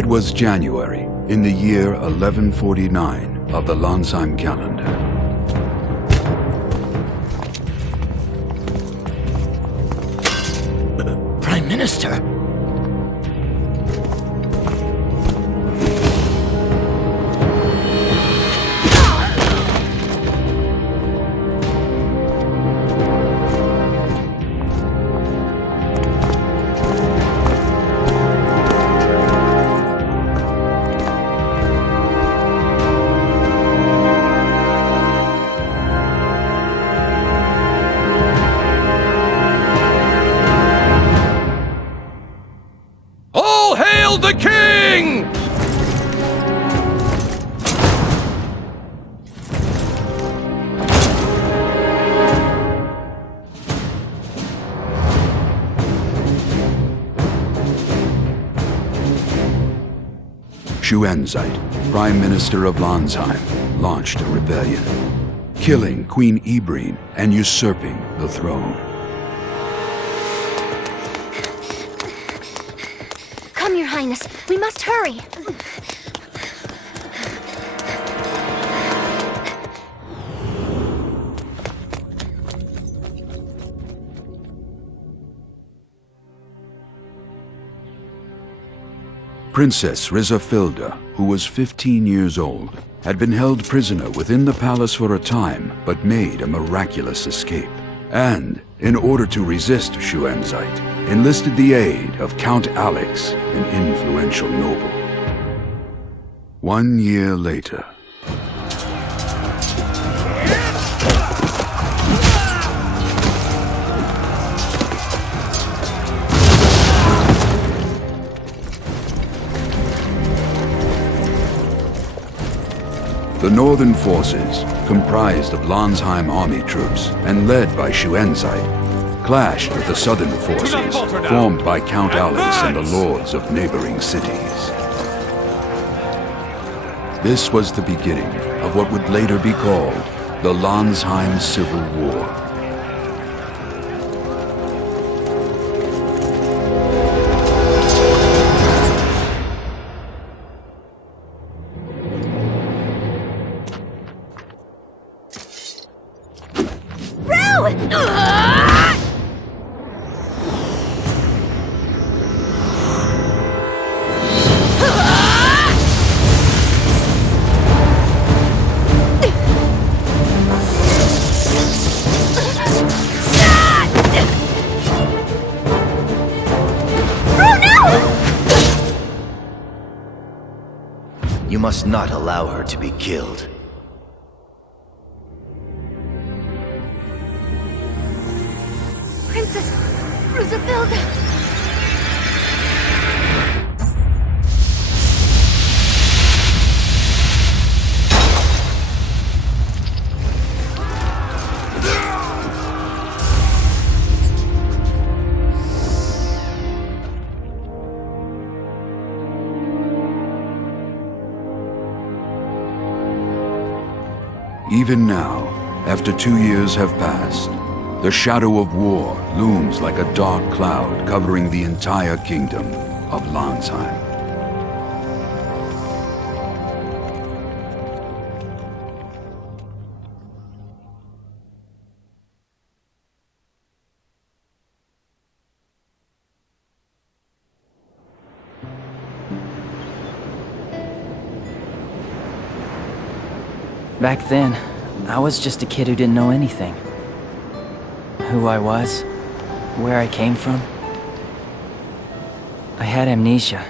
It was January, in the year 1149 of the Lanzheim calendar. Prime Minister? All hail the king! Xuanzeit, Prime Minister of Lanzheim, launched a rebellion, killing Queen Ibreen and usurping the throne. Come, Your Highness. We must hurry. Princess Rizafilda, who was 15 years old, had been held prisoner within the palace for a time, but made a miraculous escape. And, in order to resist Xuanzeit, enlisted the aid of Count Alex, an influential noble. 1 year later, the northern forces, comprised of Lanzheim army troops and led by Xuanzeit, clashed with the southern forces, formed by Count Alex and the lords of neighboring cities. This was the beginning of what would later be called the Lanzheim Civil War. You must not allow her to be killed. Princess Rizafilda! Even now, after 2 years have passed, the shadow of war looms like a dark cloud covering the entire kingdom of Lanzheim. Back then, I was just a kid who didn't know anything. Who I was, where I came from. I had amnesia,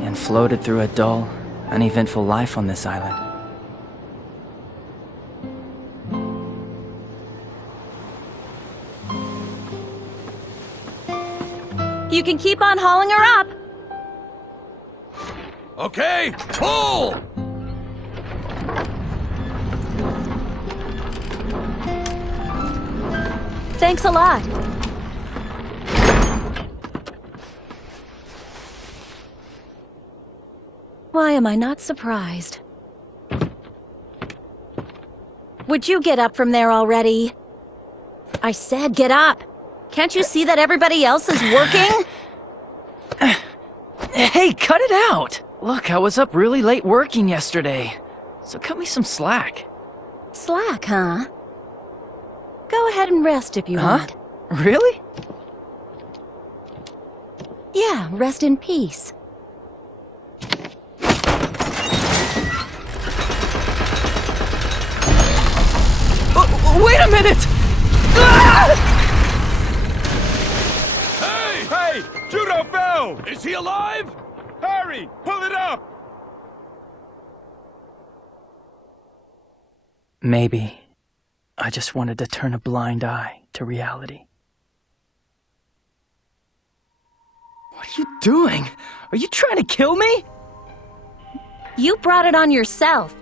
and floated through a dull, uneventful life on this island. You can keep on hauling her up. Okay, pull! Thanks a lot. Why am I not surprised? Would you get up from there already? I said get up. Can't you see that everybody else is working? Hey, cut it out! Look, I was up really late working yesterday, so cut me some slack. Slack, huh? Go ahead and rest if you want. Really? Yeah, rest in peace. Wait a minute! Ah! Hey! Judo fell! Is he alive? Hurry! Pull it up! Maybe I just wanted to turn a blind eye to reality. What are you doing? Are you trying to kill me? You brought it on yourself.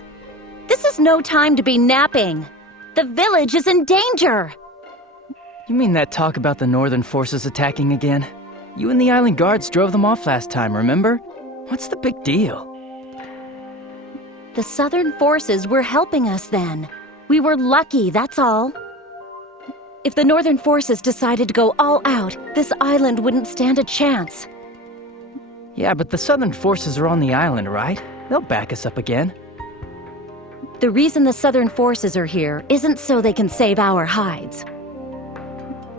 This is no time to be napping. The village is in danger! You mean that talk about the Northern forces attacking again? You and the island guards drove them off last time, remember? What's the big deal? The Southern forces were helping us then. We were lucky, that's all. If the Northern forces decided to go all out, this island wouldn't stand a chance. Yeah, but the Southern forces are on the island, right? They'll back us up again. The reason the Southern forces are here isn't so they can save our hides.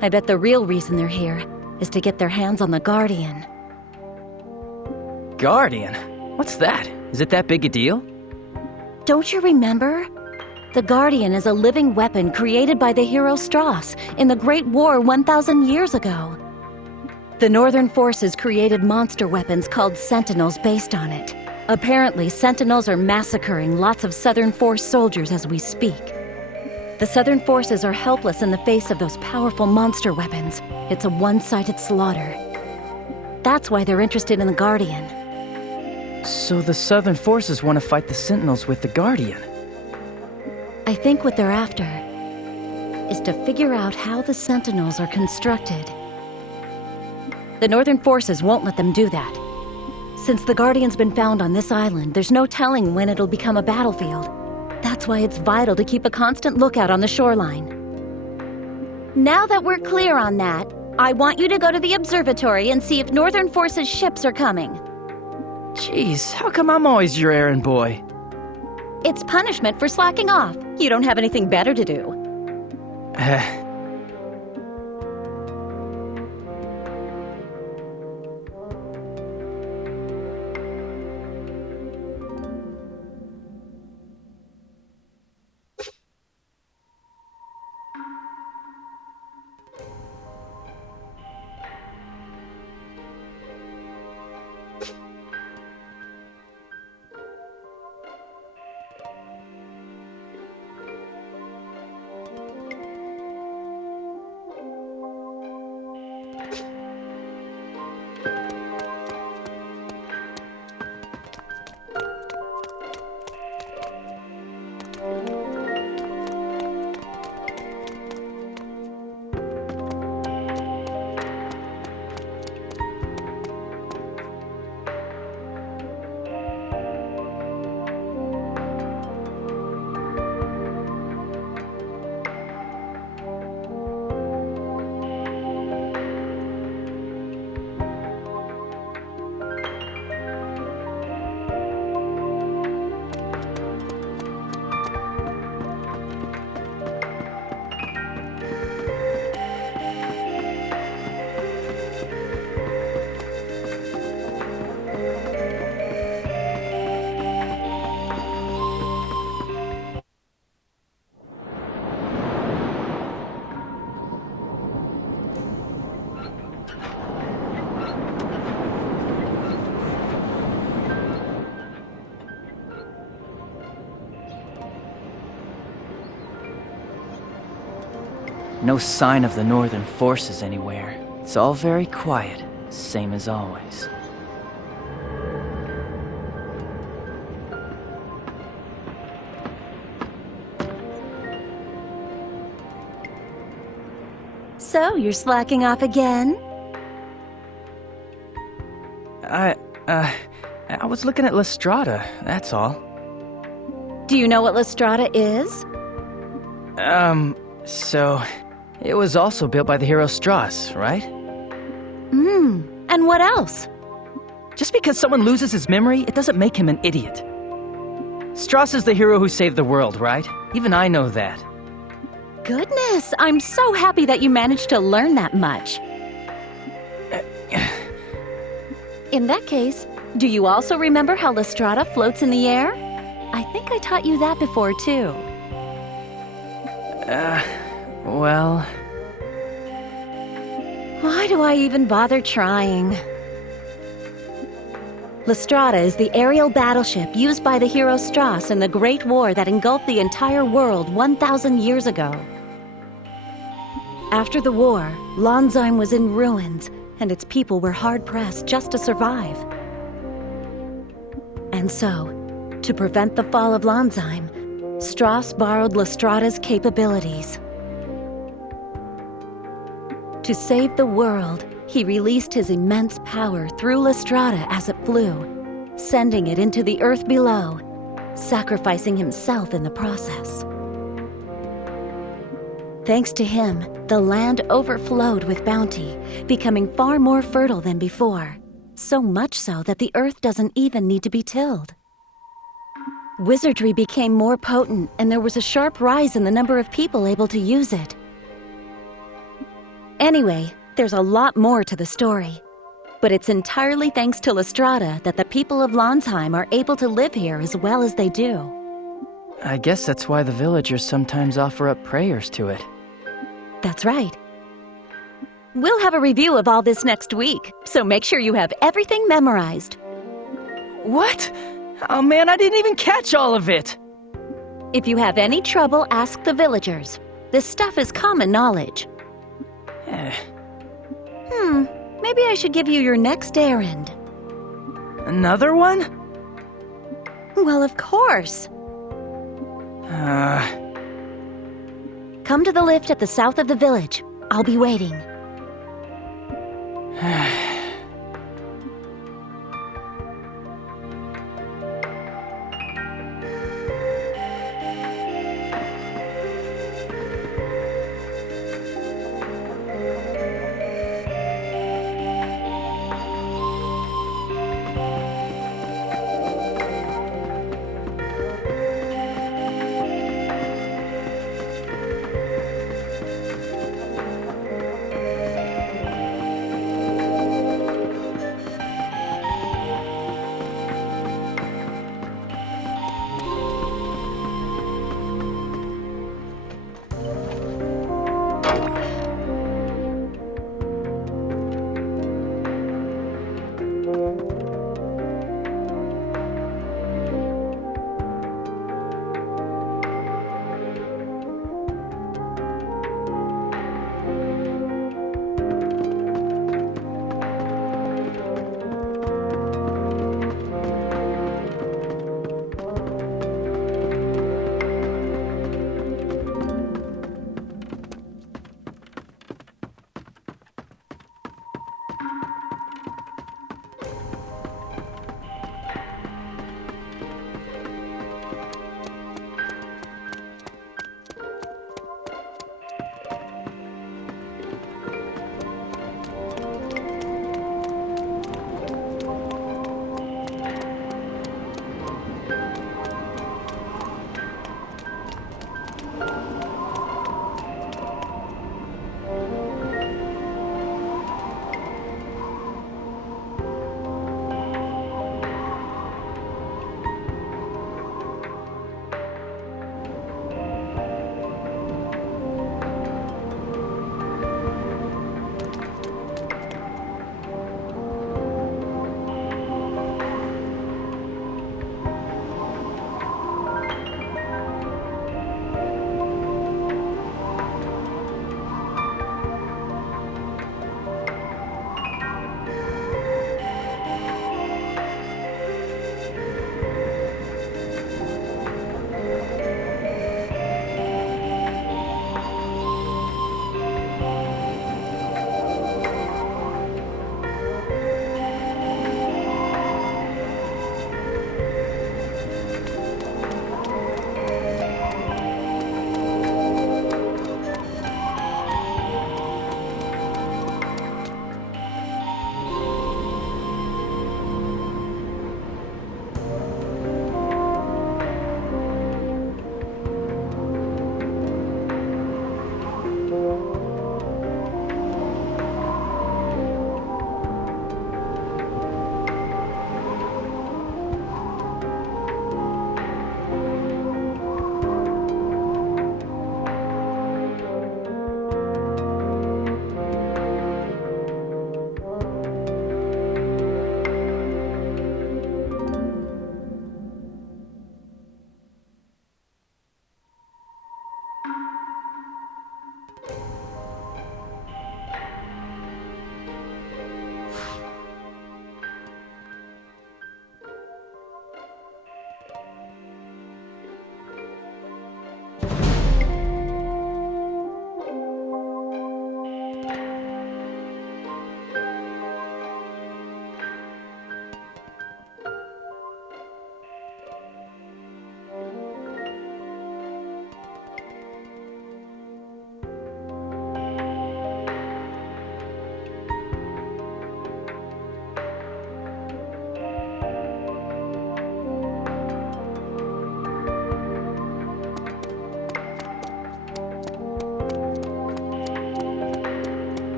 I bet the real reason they're here is to get their hands on the Guardian. Guardian? What's that? Is it that big a deal? Don't you remember? The Guardian is a living weapon created by the hero Strauss in the Great War 1,000 years ago. The Northern forces created monster weapons called Sentinels based on it. Apparently, Sentinels are massacring lots of Southern Force soldiers as we speak. The Southern forces are helpless in the face of those powerful monster weapons. It's a one-sided slaughter. That's why they're interested in the Guardian. So the Southern forces want to fight the Sentinels with the Guardian? I think what they're after is to figure out how the Sentinels are constructed. The Northern forces won't let them do that. Since the Guardian's been found on this island, there's no telling when it'll become a battlefield. That's why it's vital to keep a constant lookout on the shoreline. Now that we're clear on that, I want you to go to the observatory and see if Northern Forces ships are coming. Jeez, how come I'm always your errand boy? It's punishment for slacking off. You don't have anything better to do. No sign of the Northern forces anywhere. It's all very quiet, same as always. So, you're slacking off again? I was looking at Lestrada, that's all. Do you know what Lestrada is? So... It was also built by the hero Strauss, right? And what else? Just because someone loses his memory, it doesn't make him an idiot. Strauss is the hero who saved the world, right? Even I know that. Goodness, I'm so happy that you managed to learn that much. In that case, do you also remember how Lestrada floats in the air? I think I taught you that before, too. Well... Why do I even bother trying? Lestrada is the aerial battleship used by the hero Strauss in the Great War that engulfed the entire world 1,000 years ago. After the war, Lanzheim was in ruins, and its people were hard-pressed just to survive. And so, to prevent the fall of Lanzheim, Strauss borrowed Lestrada's capabilities. To save the world, he released his immense power through Lestrada as it flew, sending it into the earth below, sacrificing himself in the process. Thanks to him, the land overflowed with bounty, becoming far more fertile than before, so much so that the earth doesn't even need to be tilled. Wizardry became more potent, and there was a sharp rise in the number of people able to use it. Anyway, there's a lot more to the story. But it's entirely thanks to Lestrada that the people of Lanzheim are able to live here as well as they do. I guess that's why the villagers sometimes offer up prayers to it. That's right. We'll have a review of all this next week, so make sure you have everything memorized. What? Oh man, I didn't even catch all of it! If you have any trouble, ask the villagers. This stuff is common knowledge. Maybe I should give you your next errand. Another one? Well, of course. Come to the lift at the south of the village. I'll be waiting.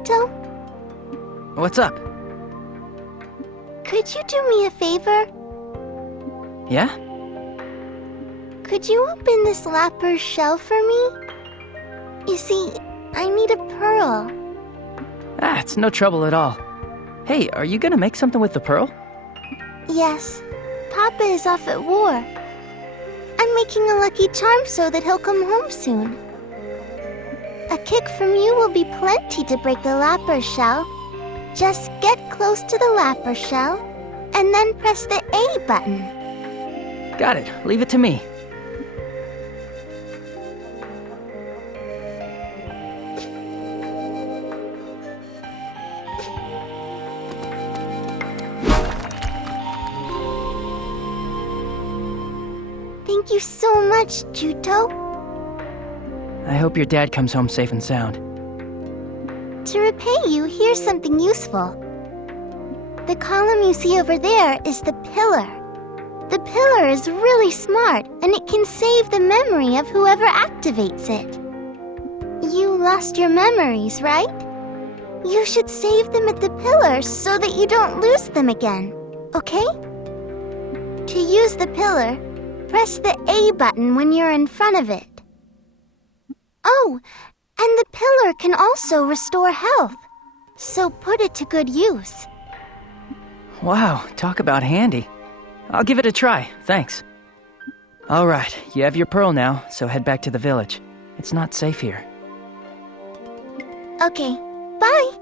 Juto? What's up? Could you do me a favor? Yeah? Could you open this lapper's shell for me? You see, I need a pearl. Ah, it's no trouble at all. Hey, are you gonna make something with the pearl? Yes, Papa is off at war. I'm making a lucky charm so that he'll come home soon. A kick from you will be plenty to break the lapper shell. Just get close to the lapper shell, and then press the A button. Got it. Leave it to me. Thank you so much, Juto. I hope your dad comes home safe and sound. To repay you, here's something useful. The column you see over there is the pillar. The pillar is really smart, and it can save the memory of whoever activates it. You lost your memories, right? You should save them at the pillar so that you don't lose them again, okay? To use the pillar, press the A button when you're in front of it. Oh, and the pillar can also restore health, so put it to good use. Wow, talk about handy. I'll give it a try, thanks. All right, you have your pearl now, so head back to the village. It's not safe here. Okay, bye.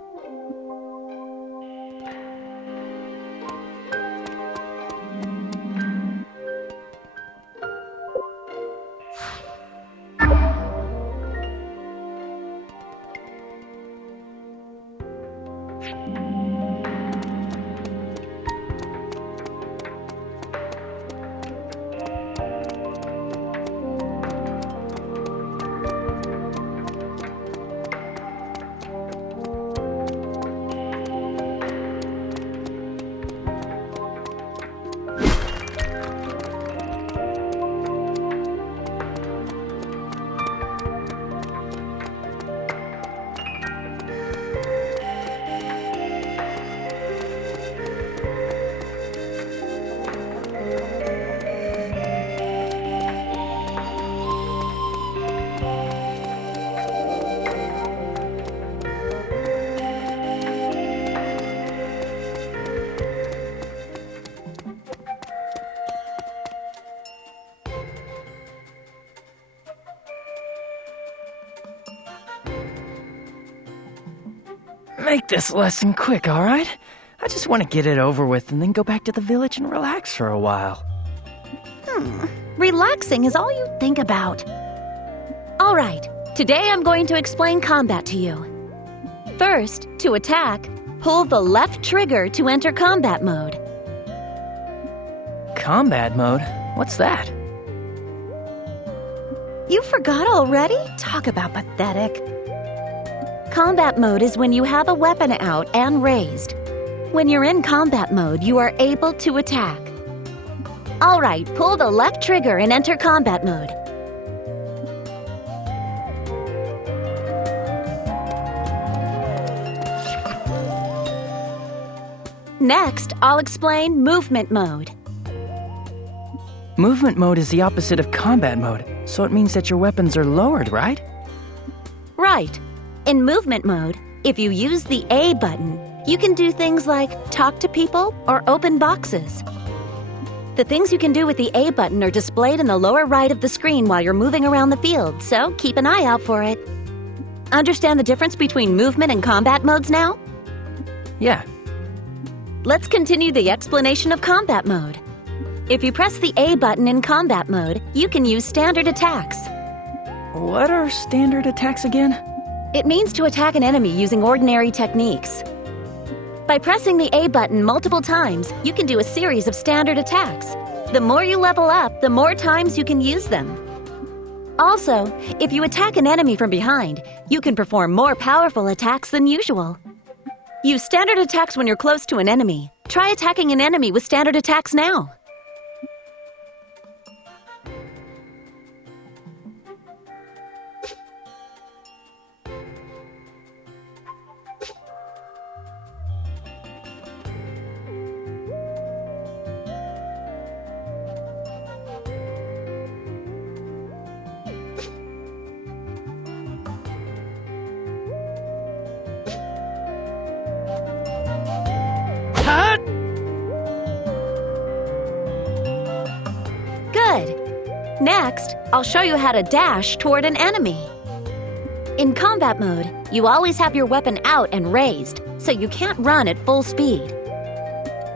Make this lesson quick, all right? I just want to get it over with and then go back to the village and relax for a while. Relaxing is all you think about. All right, today I'm going to explain combat to you. First, to attack, pull the left trigger to enter combat mode. Combat mode? What's that? You forgot already? Talk about pathetic. Combat mode is when you have a weapon out and raised. When you're in combat mode, you are able to attack. All right, pull the left trigger and enter combat mode. Next, I'll explain movement mode. Movement mode is the opposite of combat mode, so it means that your weapons are lowered, right? Right. In movement mode, if you use the A button, you can do things like talk to people or open boxes. The things you can do with the A button are displayed in the lower right of the screen while you're moving around the field, so keep an eye out for it. Understand the difference between movement and combat modes now? Yeah. Let's continue the explanation of combat mode. If you press the A button in combat mode, you can use standard attacks. What are standard attacks again? It means to attack an enemy using ordinary techniques. By pressing the A button multiple times, you can do a series of standard attacks. The more you level up, the more times you can use them. Also, if you attack an enemy from behind, you can perform more powerful attacks than usual. Use standard attacks when you're close to an enemy. Try attacking an enemy with standard attacks now. Next, I'll show you how to dash toward an enemy. In combat mode, you always have your weapon out and raised, so you can't run at full speed.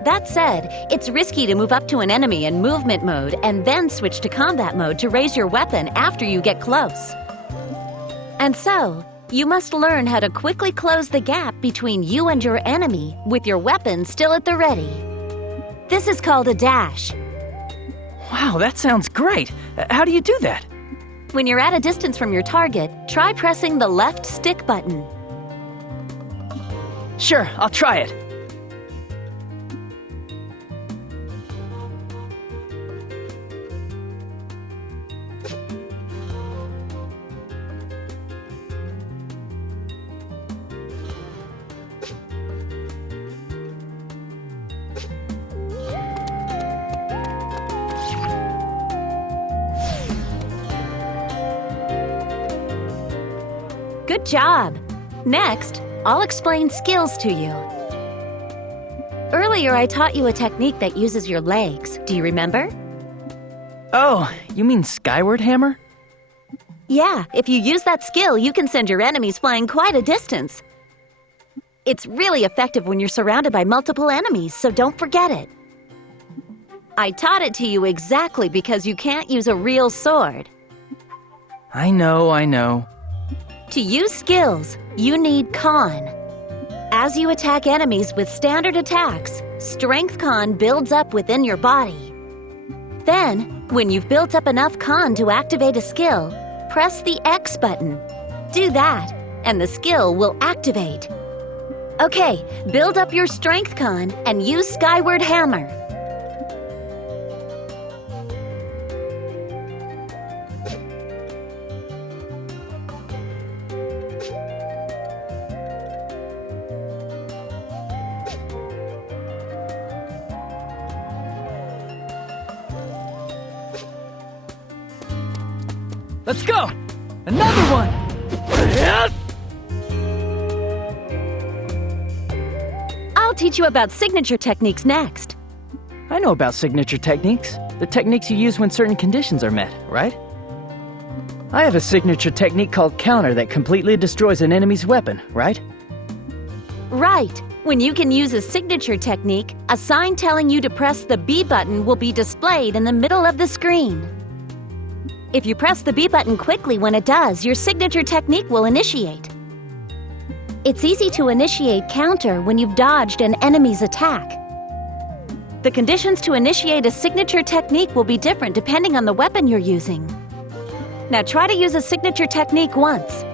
That said, it's risky to move up to an enemy in movement mode and then switch to combat mode to raise your weapon after you get close. And so, you must learn how to quickly close the gap between you and your enemy with your weapon still at the ready. This is called a dash. Wow, that sounds great. How do you do that? When you're at a distance from your target, try pressing the left stick button. Sure, I'll try it. Good job! Next, I'll explain skills to you. Earlier, I taught you a technique that uses your legs. Do you remember? Oh, you mean skyward hammer? Yeah, if you use that skill, you can send your enemies flying quite a distance. It's really effective when you're surrounded by multiple enemies, so don't forget it. I taught it to you exactly because you can't use a real sword. I know. To use skills, you need Con. As you attack enemies with standard attacks, Strength Con builds up within your body. Then, when you've built up enough Con to activate a skill, press the X button. Do that, and the skill will activate. Okay, build up your Strength Con and use Skyward Hammer. Let's go! Another one! I'll teach you about signature techniques next. I know about signature techniques. The techniques you use when certain conditions are met, right? I have a signature technique called counter that completely destroys an enemy's weapon, right? Right. When you can use a signature technique, a sign telling you to press the B button will be displayed in the middle of the screen. If you press the B button quickly when it does, your signature technique will initiate. It's easy to initiate counter when you've dodged an enemy's attack. The conditions to initiate a signature technique will be different depending on the weapon you're using. Now try to use a signature technique once.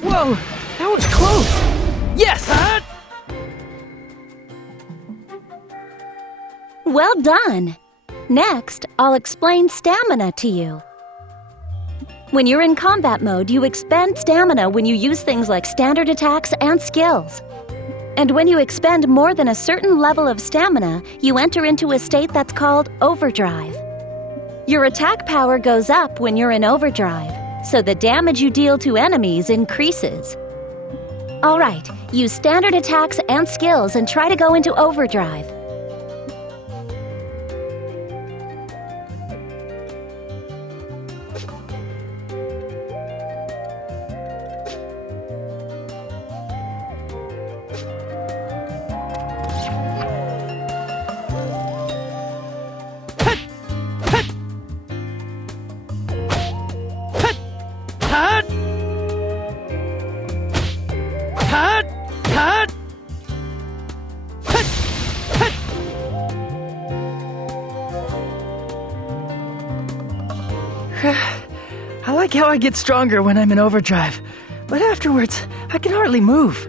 Whoa, that was close! Yes! Well done! Next, I'll explain stamina to you. When you're in combat mode, you expend stamina when you use things like standard attacks and skills. And when you expend more than a certain level of stamina, you enter into a state that's called overdrive. Your attack power goes up when you're in overdrive, so the damage you deal to enemies increases. All right, use standard attacks and skills and try to go into overdrive. I like how I get stronger when I'm in overdrive, but afterwards, I can hardly move.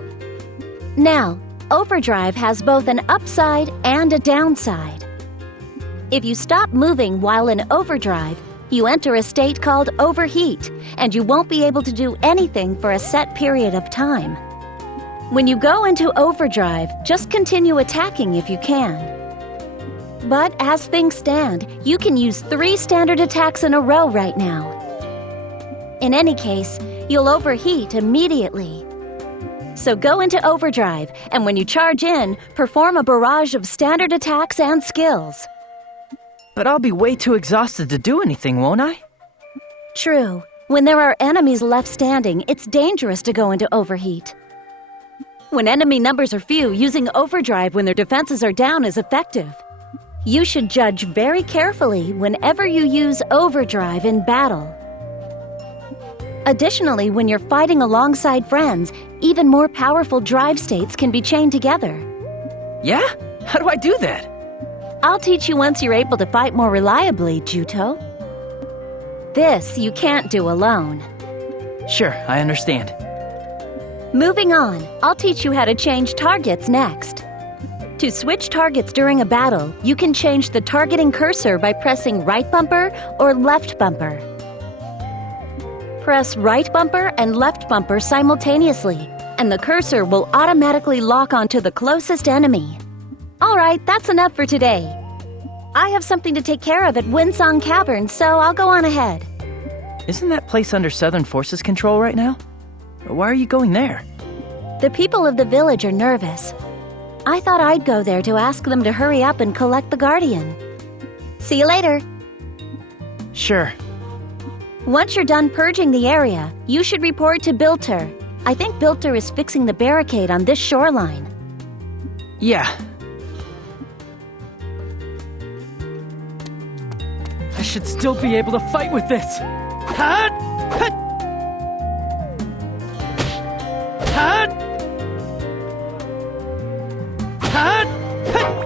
Now, overdrive has both an upside and a downside. If you stop moving while in overdrive, you enter a state called overheat, and you won't be able to do anything for a set period of time. When you go into overdrive, just continue attacking if you can. But as things stand, you can use 3 standard attacks in a row right now. In any case, you'll overheat immediately. So go into overdrive, and when you charge in, perform a barrage of standard attacks and skills. But I'll be way too exhausted to do anything, won't I? True. When there are enemies left standing, it's dangerous to go into overheat. When enemy numbers are few, using overdrive when their defenses are down is effective. You should judge very carefully whenever you use overdrive in battle. Additionally, when you're fighting alongside friends, even more powerful drive states can be chained together. Yeah? How do I do that? I'll teach you once you're able to fight more reliably, Juto. This you can't do alone. Sure, I understand. Moving on, I'll teach you how to change targets next. To switch targets during a battle, you can change the targeting cursor by pressing right bumper or left bumper. Press right bumper and left bumper simultaneously, and the cursor will automatically lock onto the closest enemy. Alright, that's enough for today. I have something to take care of at Windsong Caverns, so I'll go on ahead. Isn't that place under Southern Forces control right now? Why are you going there? The people of the village are nervous. I thought I'd go there to ask them to hurry up and collect the Guardian. See you later. Sure. Once you're done purging the area, you should report to Bilter. I think Bilter is fixing the barricade on this shoreline. Yeah. I should still be able to fight with this. Hut! Hut! Hut! Hut! Hut!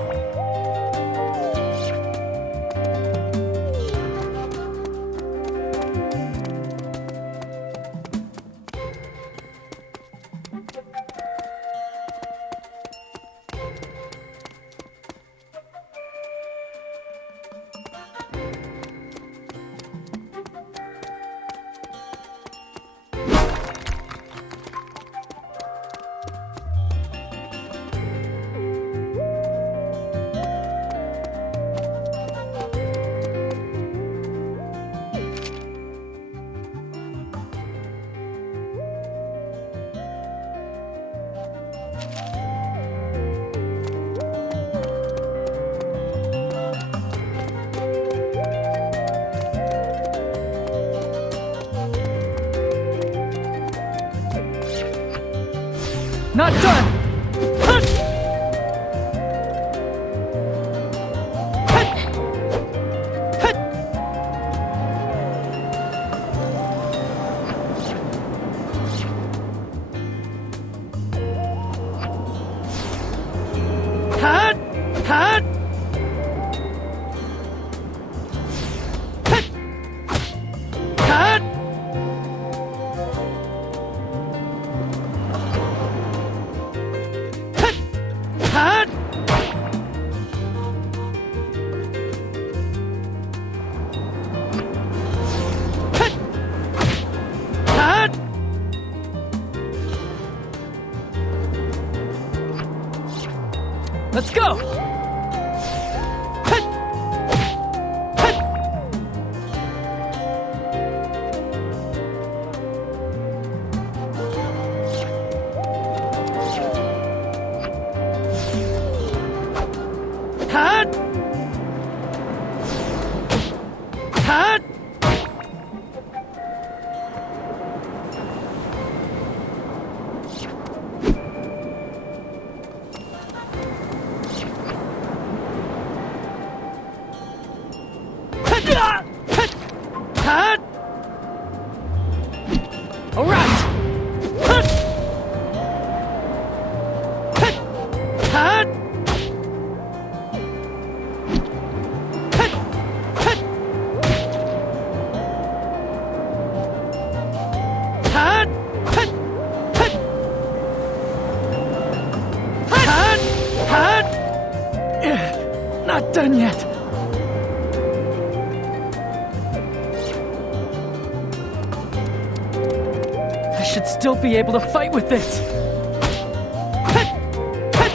Not done! Hut! Hut! Hut! Hut! Hut! Hut! Hut! Hut! Hut! Hut! Let's go! Hut! Hut! Hut! Hut! Hut! All right! Hut! Hut! Hut! Hut! Hut! Hut! Hut! Hut! Hut! Hut! Not done yet. I should still be able to fight with this. Hut! Hut!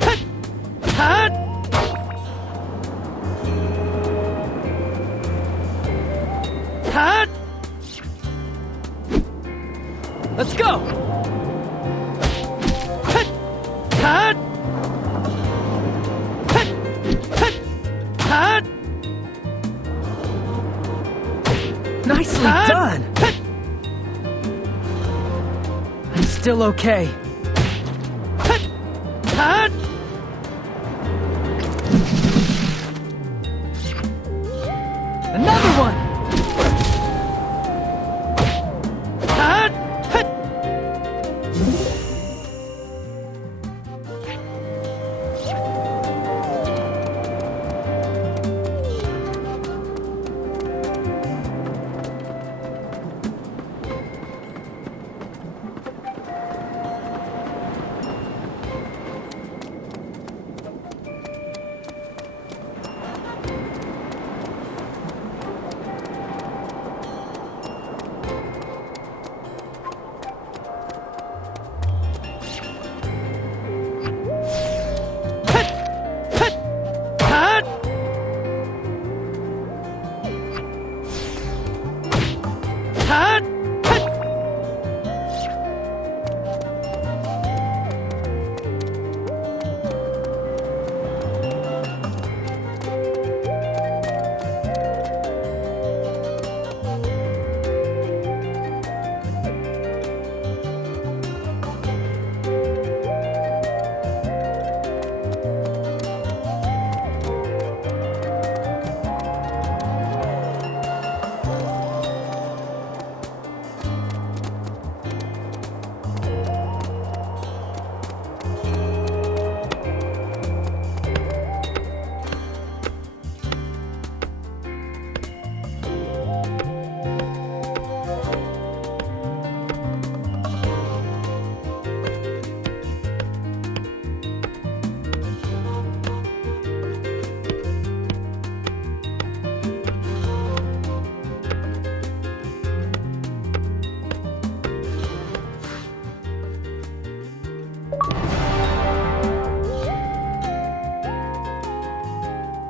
Hut! Hut! on! I'm still okay. Another one!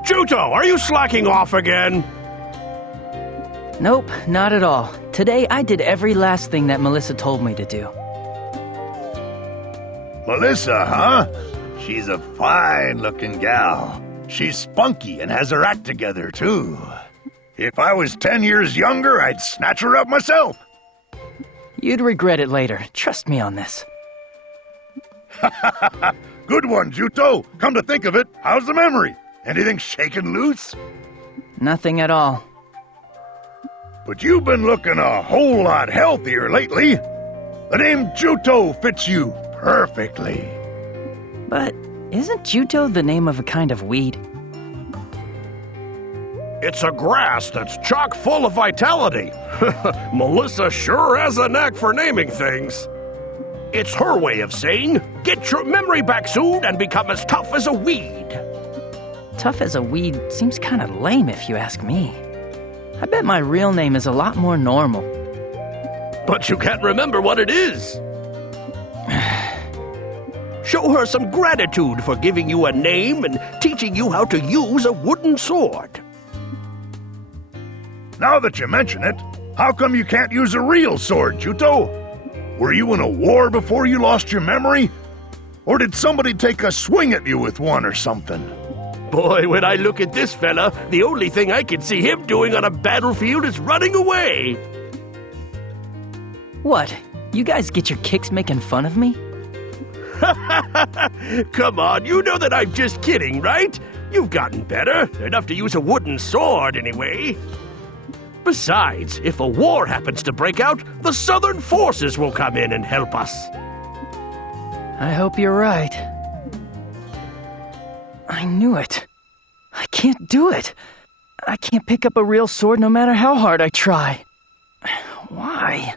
Juto, are you slacking off again? Nope, not at all. Today I did every last thing that Melissa told me to do. Melissa, huh? She's a fine-looking gal. She's spunky and has her act together, too. If I was 10 years younger, I'd snatch her up myself. You'd regret it later. Trust me on this. Good one, Juto. Come to think of it, how's the memory? Anything shaken loose? Nothing at all. But you've been looking a whole lot healthier lately. The name Juto fits you perfectly. But isn't Juto the name of a kind of weed? It's a grass that's chock full of vitality. Melissa sure has a knack for naming things. It's her way of saying, get your memory back soon and become as tough as a weed. Tough as a weed seems kind of lame if you ask me. I bet my real name is a lot more normal. But you can't remember what it is. Show her some gratitude for giving you a name and teaching you how to use a wooden sword. Now that you mention it, how come you can't use a real sword, Juto? Were you in a war before you lost your memory? Or did somebody take a swing at you with one or something? Boy, when I look at this fella, the only thing I can see him doing on a battlefield is running away. What? You guys get your kicks making fun of me? Come on, you know that I'm just kidding, right? You've gotten better, enough to use a wooden sword anyway. Besides, if a war happens to break out, the Southern forces will come in and help us. I hope you're right. I knew it. I can't do it. I can't pick up a real sword no matter how hard I try. Why?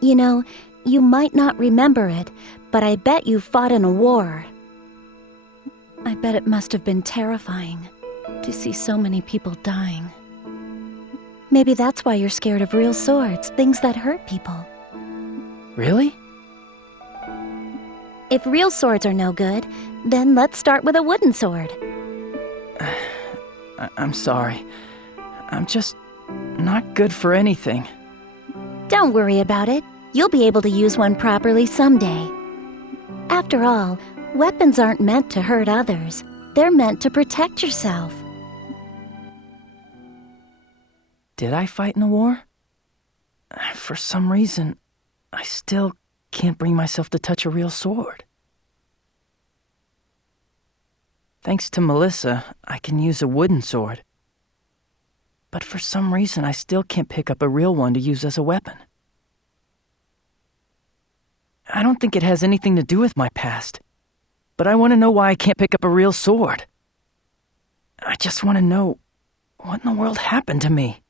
You know, you might not remember it, but I bet you fought in a war. I bet it must have been terrifying to see so many people dying. Maybe that's why you're scared of real swords, things that hurt people. Really? If real swords are no good, then let's start with a wooden sword. I'm sorry. I'm just not good for anything. Don't worry about it. You'll be able to use one properly someday. After all, weapons aren't meant to hurt others. They're meant to protect yourself. Did I fight in the war? For some reason, I still can't bring myself to touch a real sword. Thanks to Melissa, I can use a wooden sword. But for some reason, I still can't pick up a real one to use as a weapon. I don't think it has anything to do with my past, but I want to know why I can't pick up a real sword. I just want to know what in the world happened to me.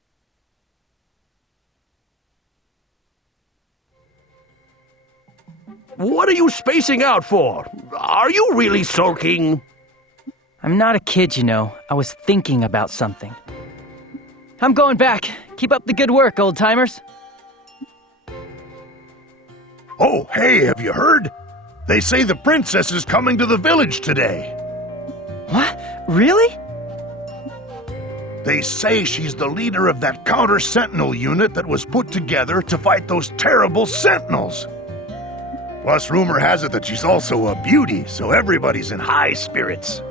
What are you spacing out for? Are you really sulking? I'm not a kid, you know. I was thinking about something. I'm going back. Keep up the good work, old-timers. Oh, hey, have you heard? They say the princess is coming to the village today. What? Really? They say she's the leader of that counter-sentinel unit that was put together to fight those terrible sentinels. Plus, rumor has it that she's also a beauty, so everybody's in high spirits.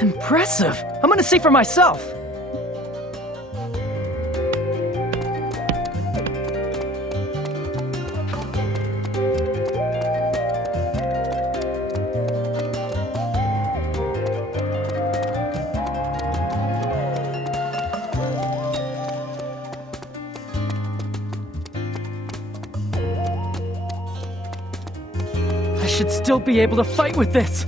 Impressive. I'm gonna see for myself. I should still be able to fight with this.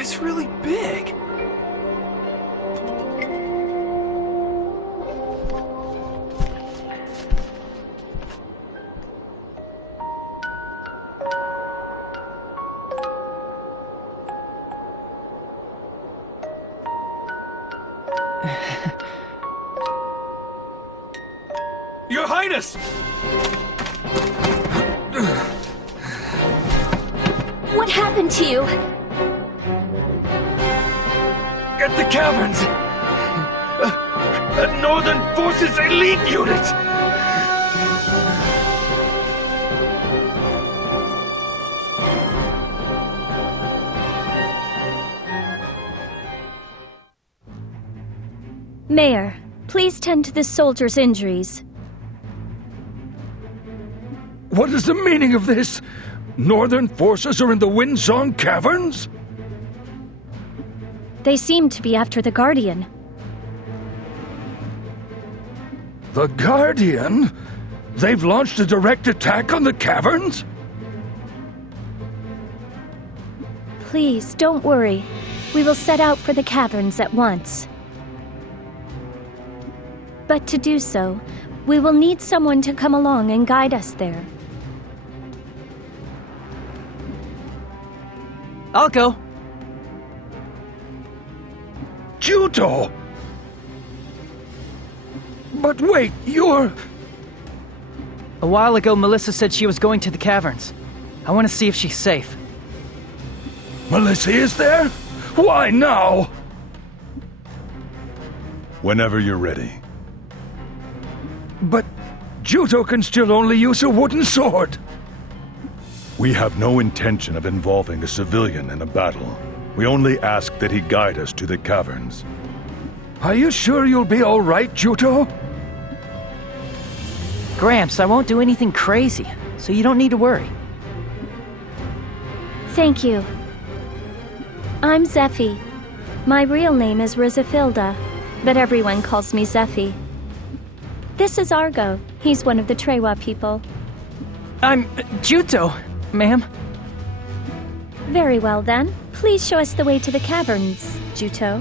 It's really big. Your Highness! What happened to you? At the Caverns! A Northern Forces elite unit! Mayor, please tend to this soldier's injuries. What is the meaning of this? Northern forces are in the Windsong Caverns? They seem to be after the Guardian. The Guardian? They've launched a direct attack on the Caverns? Please, don't worry. We will set out for the Caverns at once. But to do so, we will need someone to come along and guide us there. I'll go. Juto! But wait, you're... A while ago, Melissa said she was going to the Caverns. I want to see if she's safe. Melissa is there? Why now? Whenever you're ready. But Juto can still only use a wooden sword. We have no intention of involving a civilian in a battle. We only ask that he guide us to the caverns. Are you sure you'll be all right, Juto? Gramps, I won't do anything crazy, so you don't need to worry. Thank you. I'm Zephy. My real name is Rizafilda, but everyone calls me Zephy. This is Argo. He's one of the Trewa people. I'm Juto, ma'am. Very well then. Please show us the way to the caverns, Juto.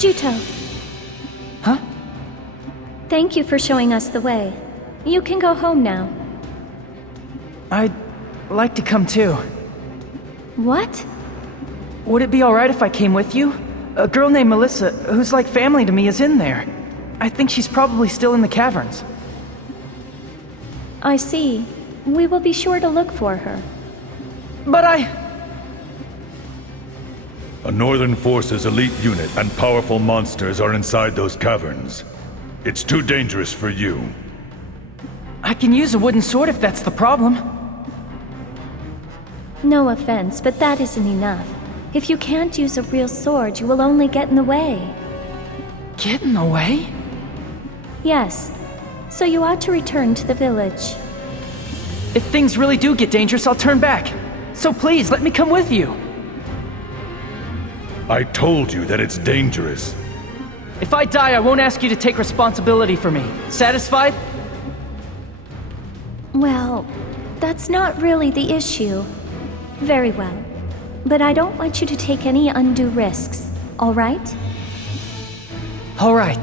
Juto. Huh? Thank you for showing us the way. You can go home now. I'd like to come too. What? Would it be alright if I came with you? A girl named Melissa, who's like family to me, is in there. I think she's probably still in the caverns. I see. We will be sure to look for her. But A Northern Forces elite unit and powerful monsters are inside those caverns. It's too dangerous for you. I can use a wooden sword if that's the problem. No offense, but that isn't enough. If you can't use a real sword, you will only get in the way. Get in the way? Yes. So you ought to return to the village. If things really do get dangerous, I'll turn back. So please, let me come with you. I told you that it's dangerous. If I die, I won't ask you to take responsibility for me. Satisfied? Well, that's not really the issue. Very well. But I don't want you to take any undue risks, all right? All right.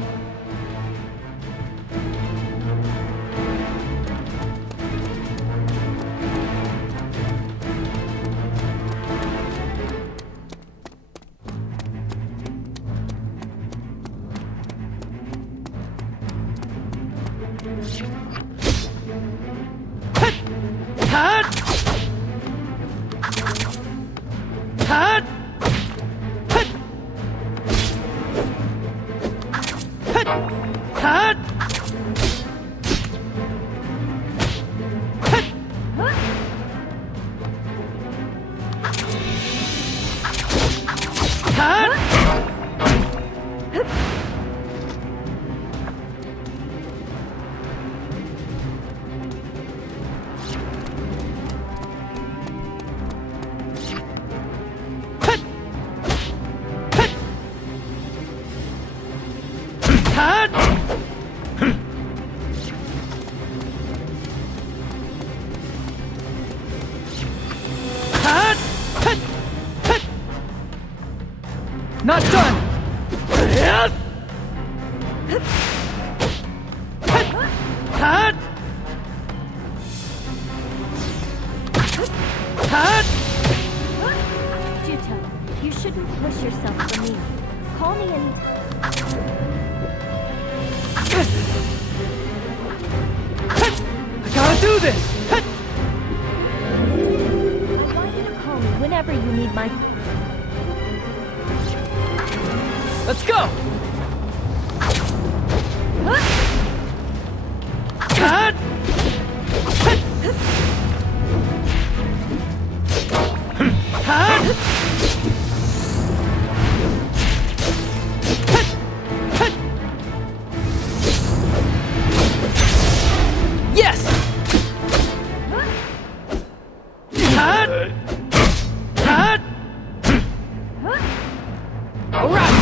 Not done! Juto, you shouldn't push yourself for me. Call me anytime. I gotta do this! I want you to call me whenever you need my... Let's go! Yes! All right!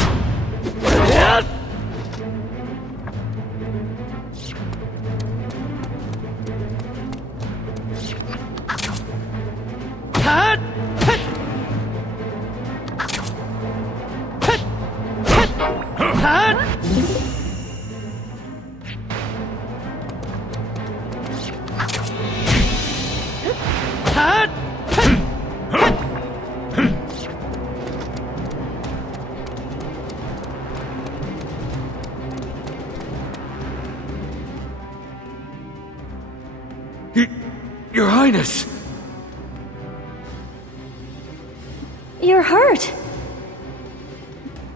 Your Highness! You're hurt.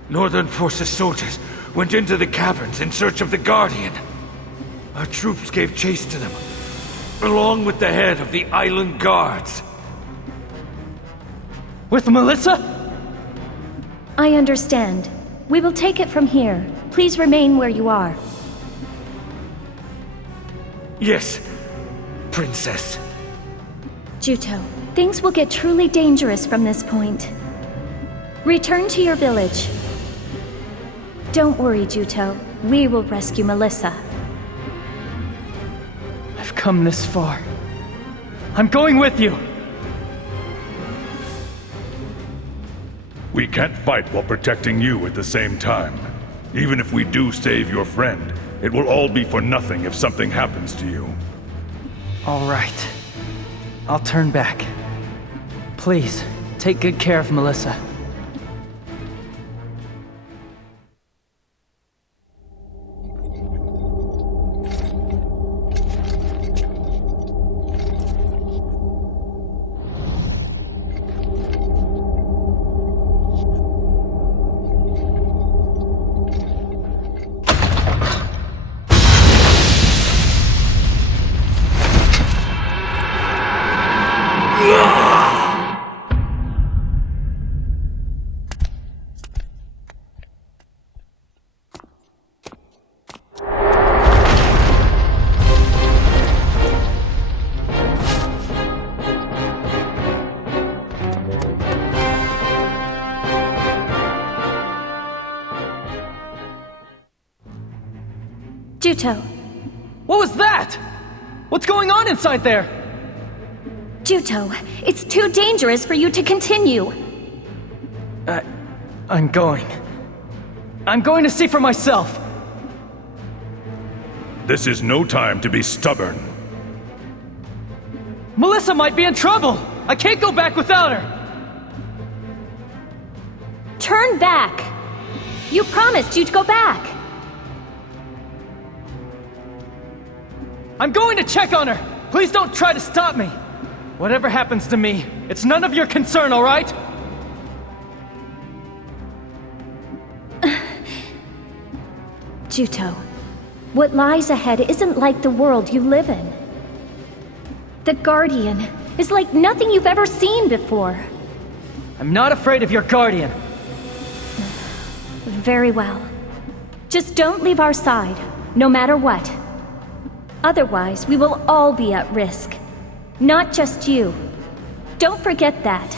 Northern Forces soldiers went into the caverns in search of the Guardian. Our troops gave chase to them, along with the head of the island guards. With Melissa? I understand. We will take it from here. Please remain where you are. Yes, Princess. Juto, things will get truly dangerous from this point. Return to your village. Don't worry, Juto. We will rescue Melissa. I've come this far. I'm going with you! We can't fight while protecting you at the same time. Even if we do save your friend, it will all be for nothing if something happens to you. All right. I'll turn back. Please, take good care of Melissa. Juto. What was that? What's going on inside there? Juto, it's too dangerous for you to continue. I'm going. I'm going to see for myself. This is no time to be stubborn. Melissa might be in trouble. I can't go back without her. Turn back. You promised you'd go back. I'm going to check on her. Please don't try to stop me. Whatever happens to me, it's none of your concern, all right? Juto, what lies ahead isn't like the world you live in. The Guardian is like nothing you've ever seen before. I'm not afraid of your Guardian. Very well. Just don't leave our side, no matter what. Otherwise, we will all be at risk. Not just you. Don't forget that.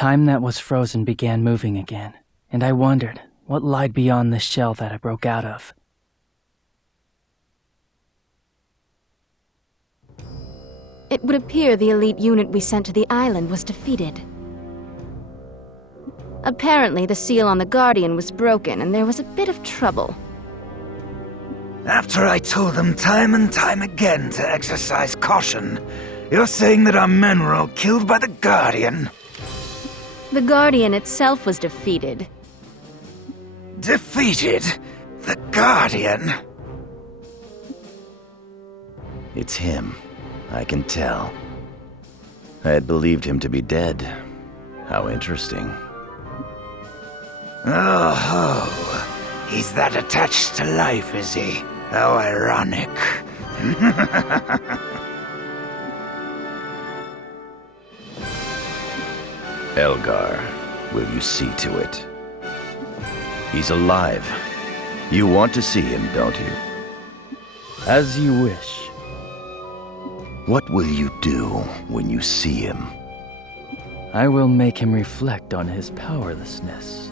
Time that was frozen began moving again, and I wondered what lied beyond the shell that I broke out of. It would appear the elite unit we sent to the island was defeated. Apparently, the seal on the Guardian was broken, and there was a bit of trouble. After I told them time and time again to exercise caution, you're saying that our men were all killed by the Guardian? The Guardian itself was defeated. Defeated? The Guardian? It's him. I can tell. I had believed him to be dead. How interesting. Oh, he's that attached to life, is he? How ironic. Elgar, will you see to it? He's alive. You want to see him, don't you? As you wish. What will you do when you see him? I will make him reflect on his powerlessness.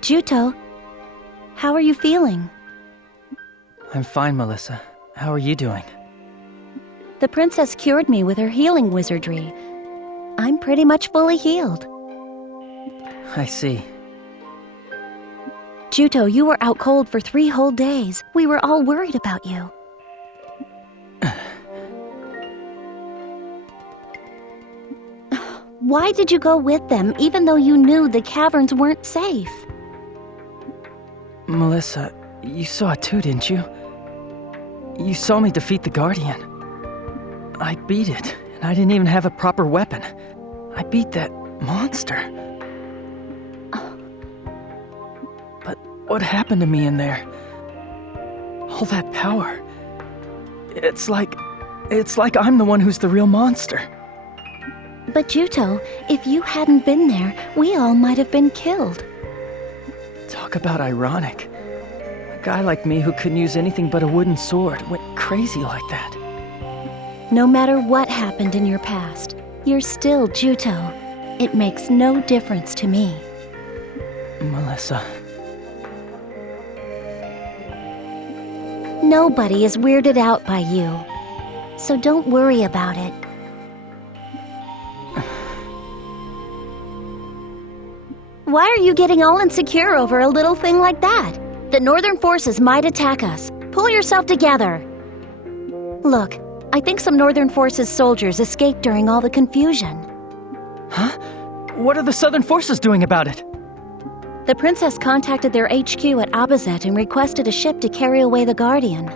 Juto, how are you feeling? I'm fine, Melissa. How are you doing? The princess cured me with her healing wizardry. I'm pretty much fully healed. I see. Juto, you were out cold for 3 whole days. We were all worried about you. Why did you go with them, even though you knew the caverns weren't safe? Melissa, you saw it too, didn't you? You saw me defeat the Guardian. I beat it, and I didn't even have a proper weapon. I beat that monster. But what happened to me in there? All that power. It's like I'm the one who's the real monster. But Juto, if you hadn't been there, we all might have been killed. Talk about ironic. A guy like me who couldn't use anything but a wooden sword went crazy like that. No matter what happened in your past, you're still Juto. It makes no difference to me. Melissa. Nobody is weirded out by you. So don't worry about it. Why are you getting all insecure over a little thing like that? The Northern forces might attack us. Pull yourself together. Look, I think some Northern forces soldiers escaped during all the confusion. Huh? What are the Southern forces doing about it? The princess contacted their HQ at Abazet and requested a ship to carry away the Guardian.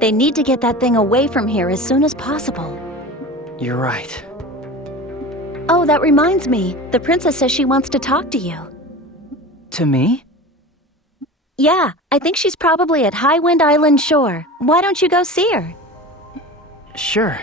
They need to get that thing away from here as soon as possible. You're right. Oh, that reminds me. The princess says she wants to talk to you. To me? Yeah, I think she's probably at Highwind Island shore. Why don't you go see her? Sure.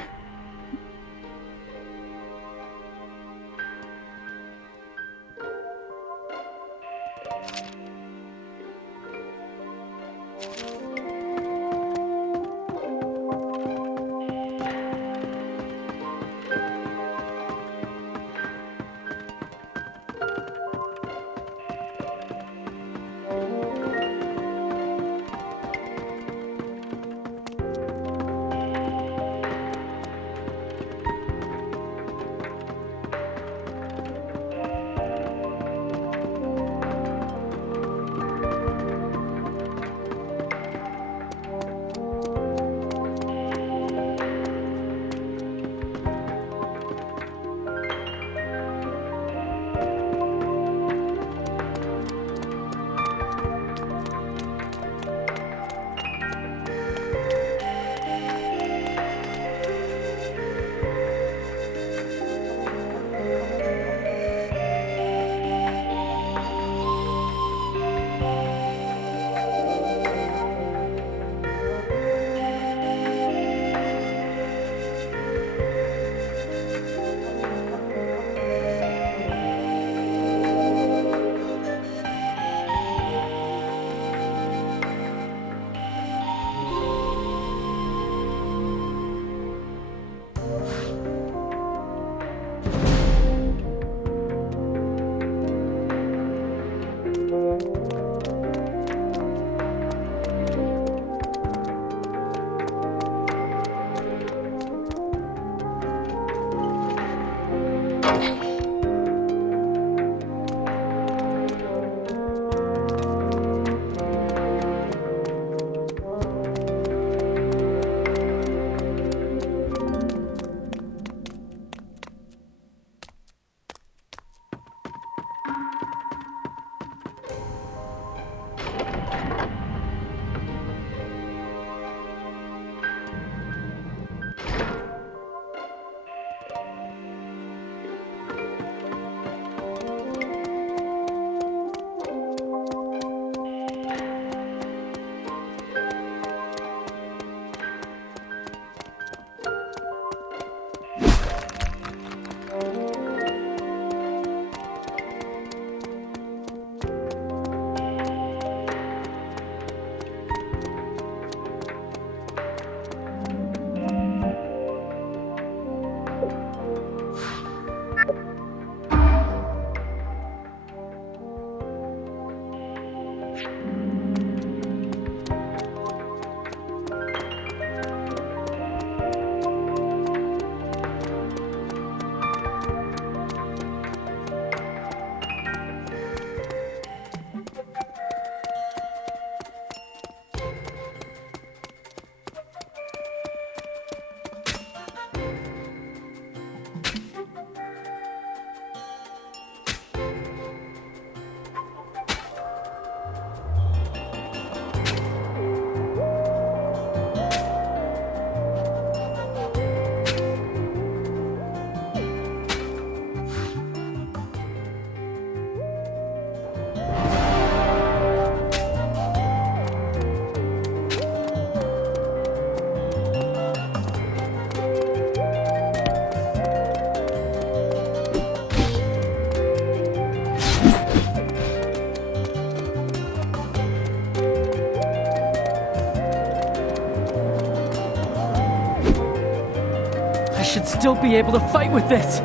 still be able to fight with this.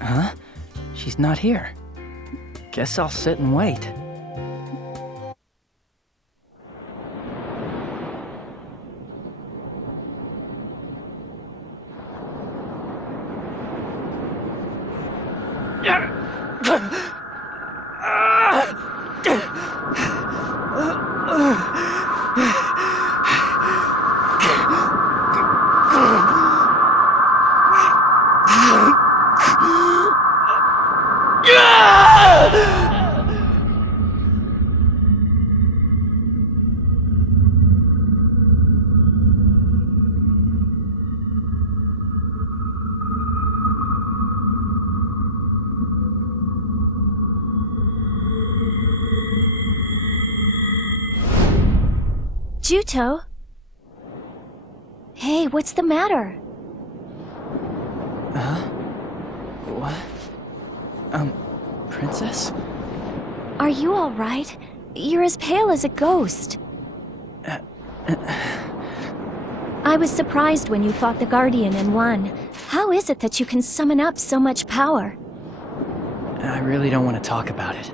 Huh? She's not here. Guess I'll sit and wait. Juto? Hey, what's the matter? What? Princess? Are you alright? You're as pale as a ghost. I was surprised when you fought the Guardian and won. How is it that you can summon up so much power? I really don't want to talk about it.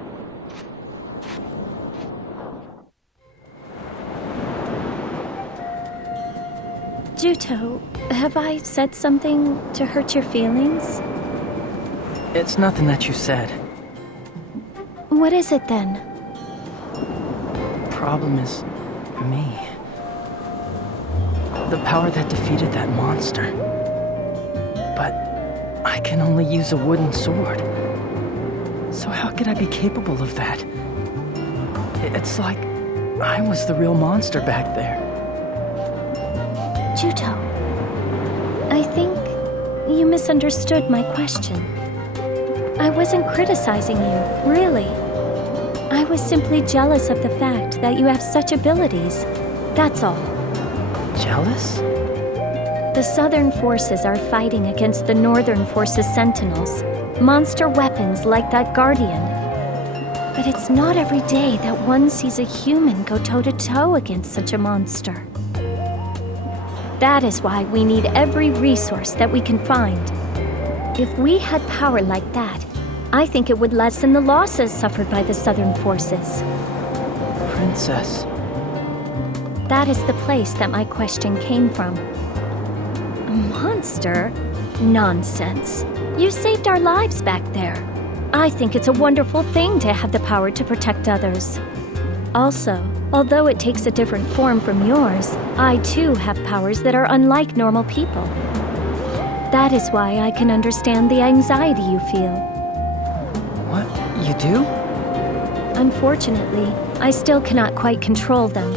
Juto, have I said something to hurt your feelings? It's nothing that you said. What is it then? Problem is me. The power that defeated that monster. But I can only use a wooden sword. So how could I be capable of that? It's like I was the real monster back there. Juto, I think you misunderstood my question. I wasn't criticizing you, really. I was simply jealous of the fact that you have such abilities. That's all. Jealous? The Southern forces are fighting against the Northern forces' sentinels. Monster weapons like that Guardian. But it's not every day that one sees a human go toe-to-toe against such a monster. That is why we need every resource that we can find. If we had power like that, I think it would lessen the losses suffered by the Southern forces. Princess. That is the place that my question came from. A monster? Nonsense. You saved our lives back there. I think it's a wonderful thing to have the power to protect others. Also, although it takes a different form from yours, I too have powers that are unlike normal people. That is why I can understand the anxiety you feel. What? You do? Unfortunately, I still cannot quite control them.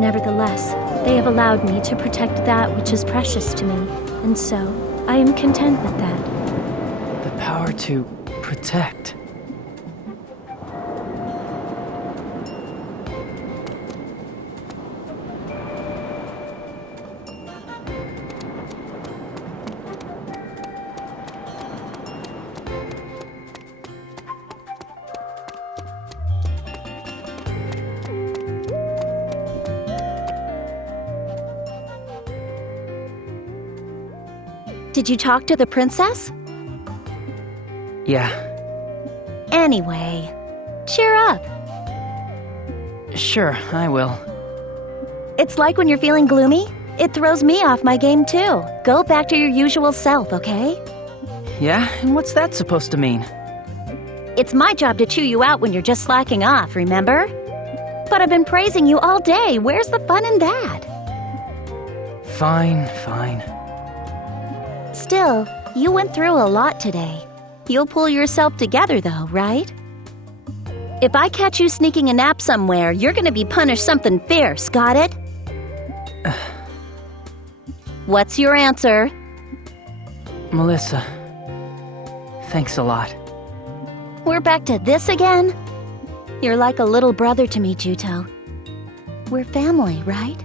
Nevertheless, they have allowed me to protect that which is precious to me, and so I am content with that. The power to protect. Did you talk to the princess? Yeah. Anyway, cheer up. Sure, I will. It's like when you're feeling gloomy. It throws me off my game too. Go back to your usual self, okay? Yeah? And what's that supposed to mean? It's my job to chew you out when you're just slacking off, remember? But I've been praising you all day. Where's the fun in that? Fine, fine. Still, you went through a lot today. You'll pull yourself together though, right? If I catch you sneaking a nap somewhere, you're gonna be punished something fierce, got it? What's your answer? Melissa, thanks a lot. We're back to this again? You're like a little brother to me, Juto. We're family, right?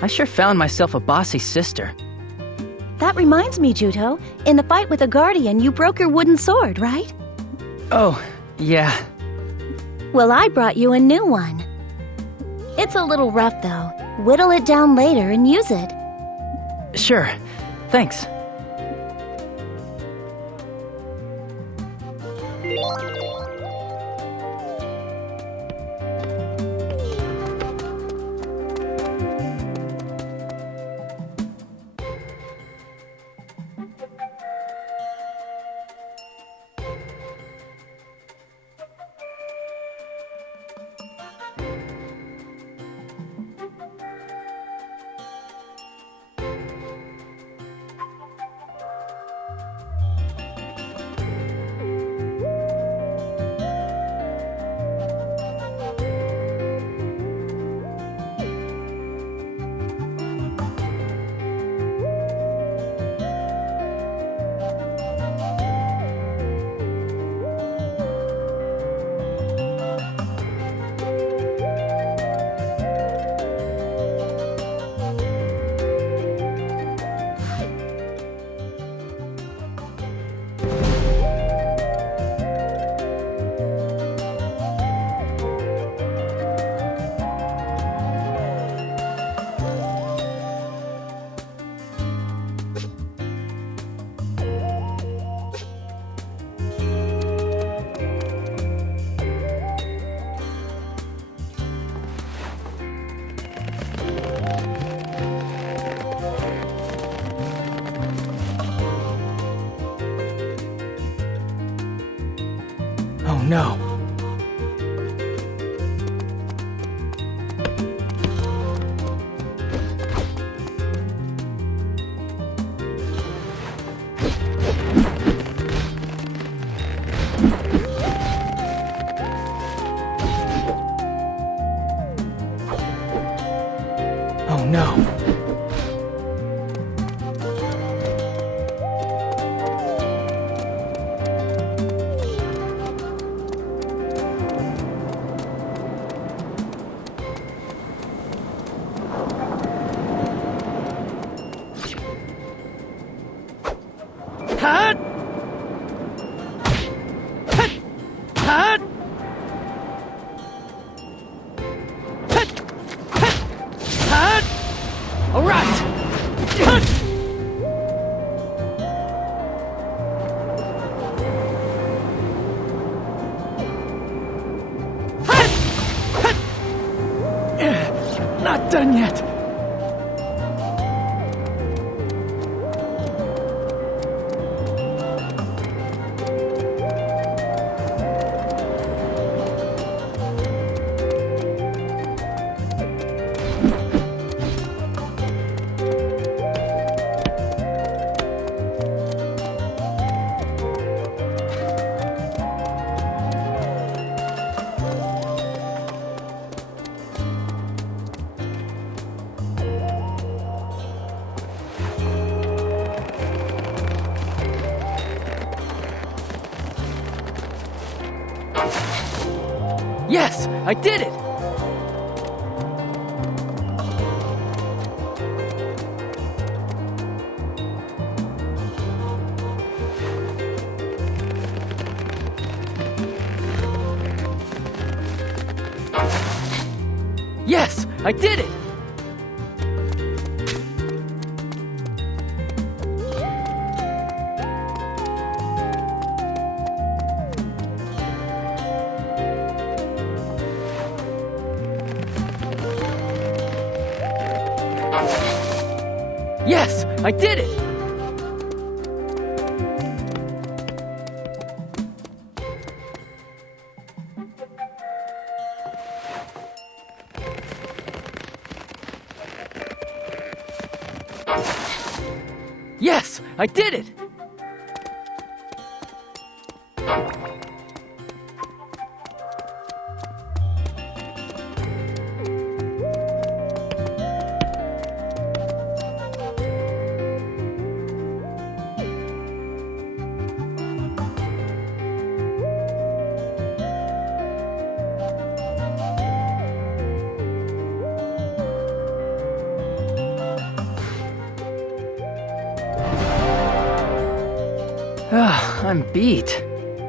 I sure found myself a bossy sister. That reminds me, Juto. In the fight with the Guardian, you broke your wooden sword, right? Oh, yeah. Well, I brought you a new one. It's a little rough, though. Whittle it down later and use it. Sure. Thanks. Oh no. Oh no. Hut! Hut! Hut! Hut! Hut! Hut! All right! Hut! Hut! Hut! Not done yet. Yes, I did it! Yes, I did it! Yes, I did it! Yes, I did it! I'm beat.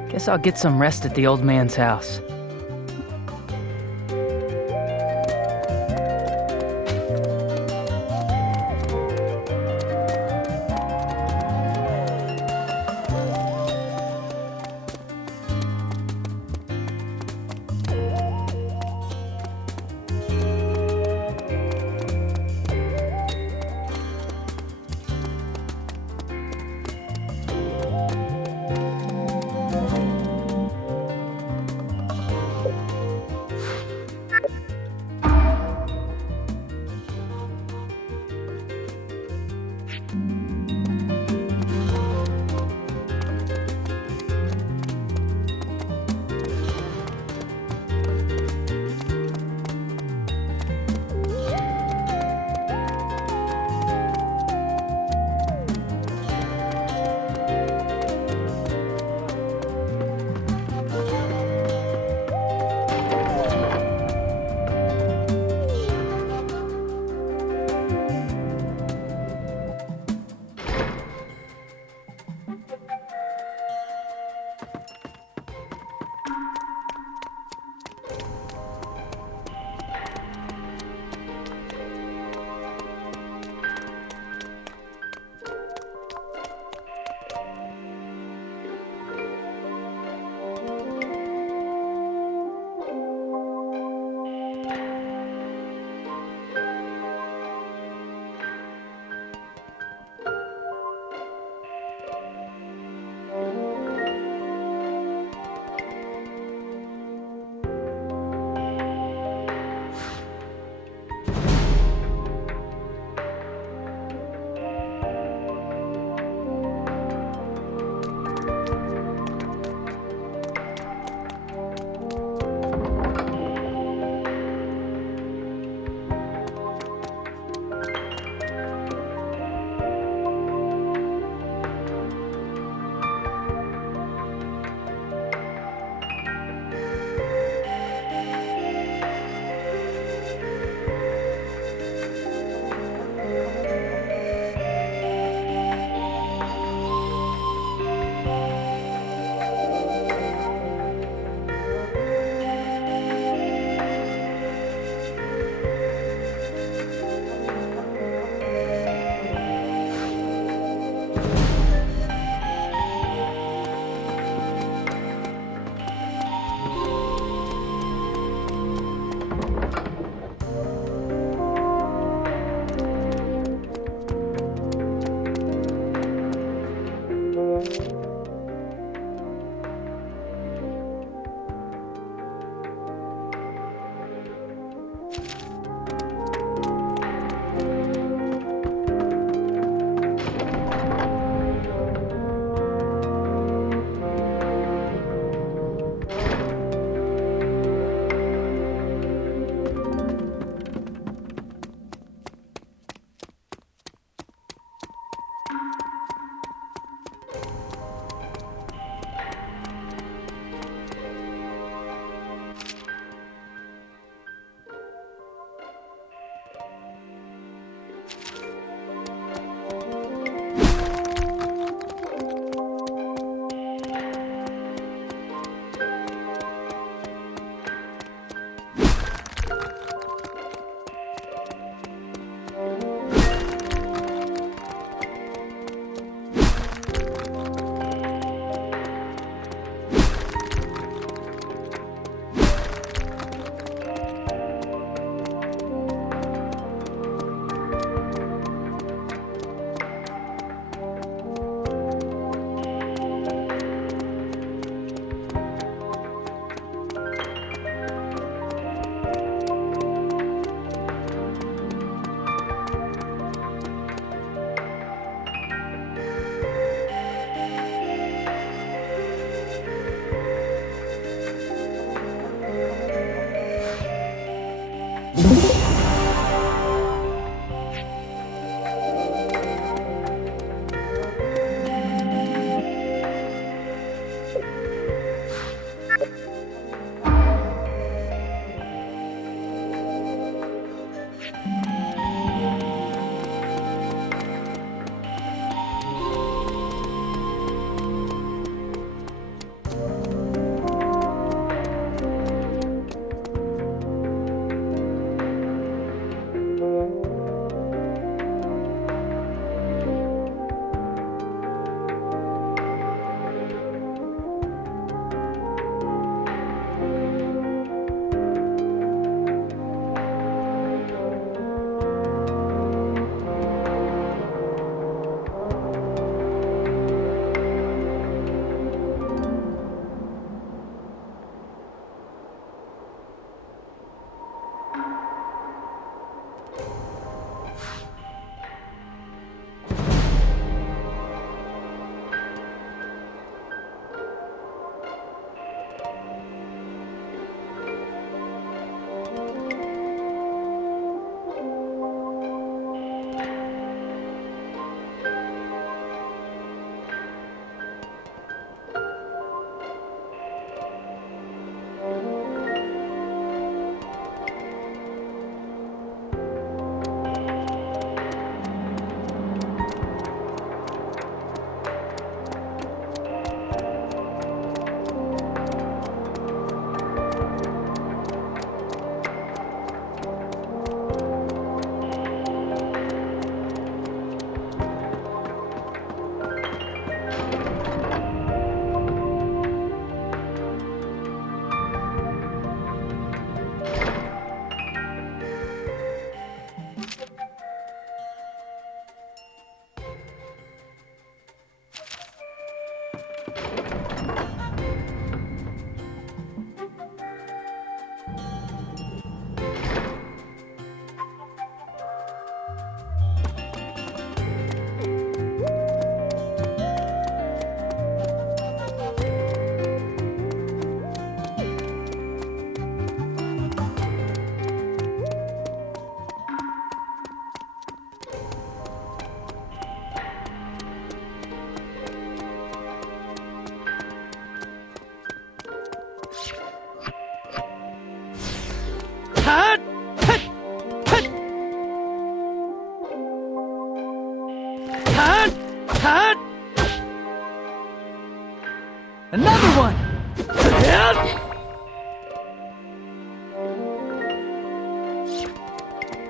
Guess I'll get some rest at the old man's house.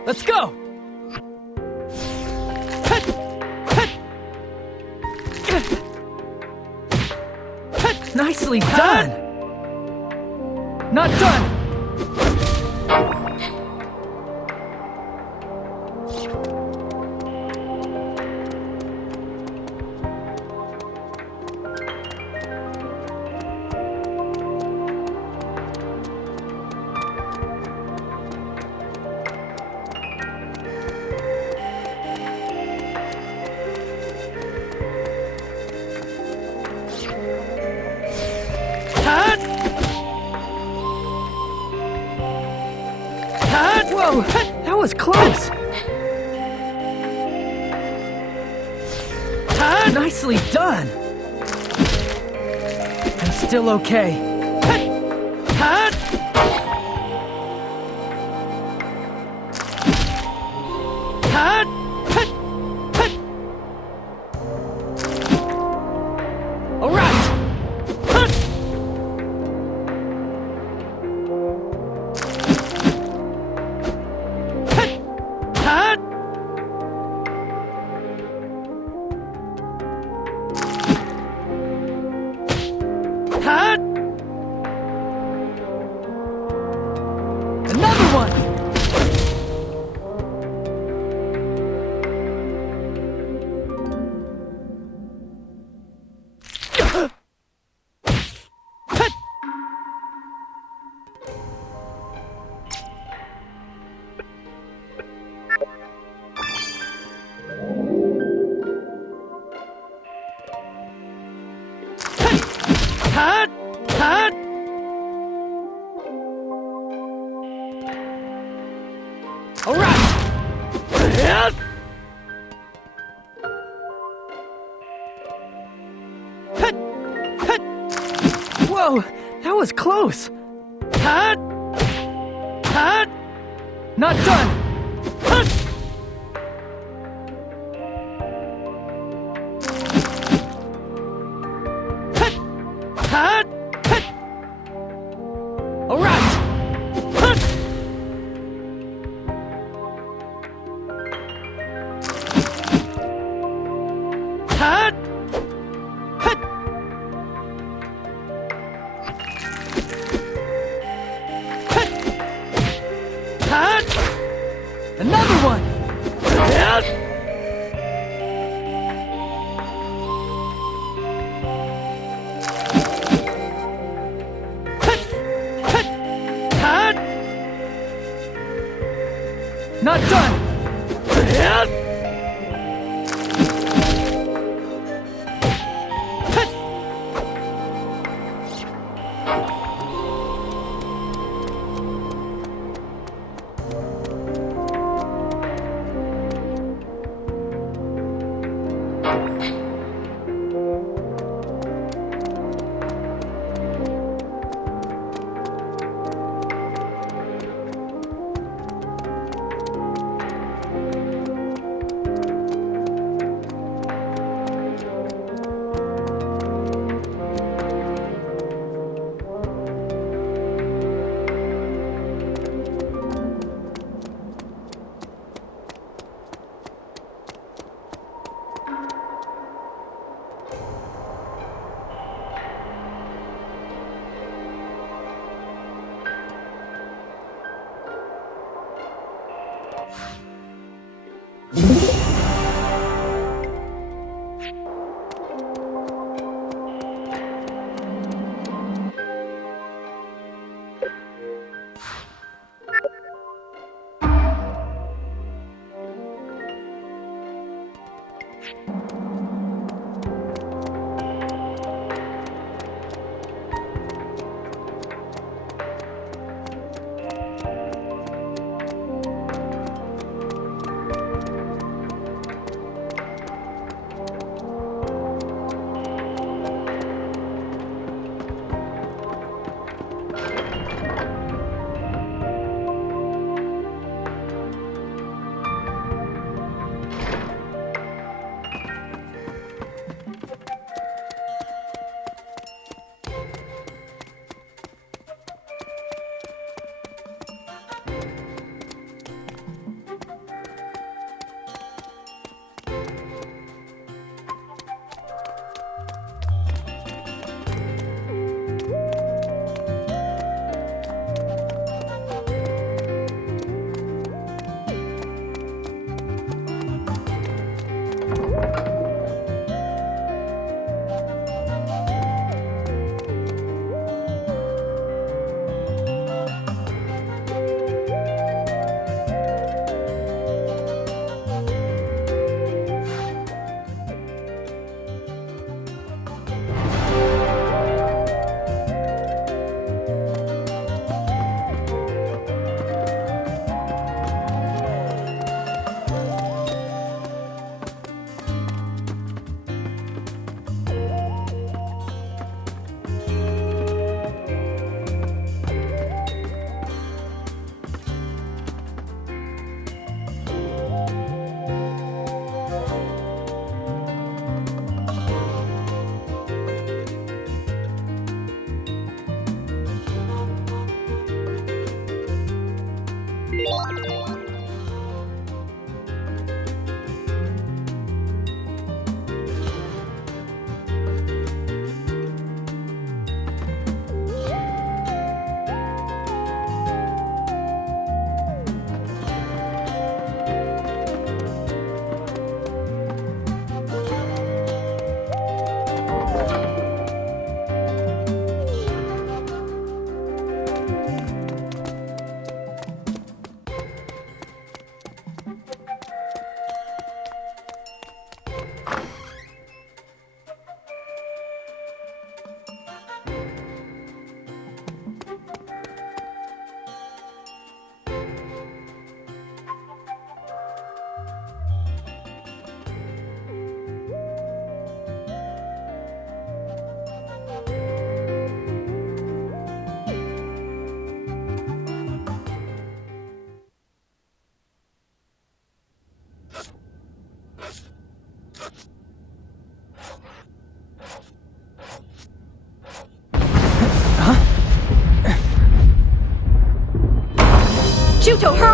Let's go! Nicely done! Not done! Whoa, that was close! Nicely done! I'm still okay. All right! Another one! All right! Whoa, that was close! Not done! All right! Another one! Not done!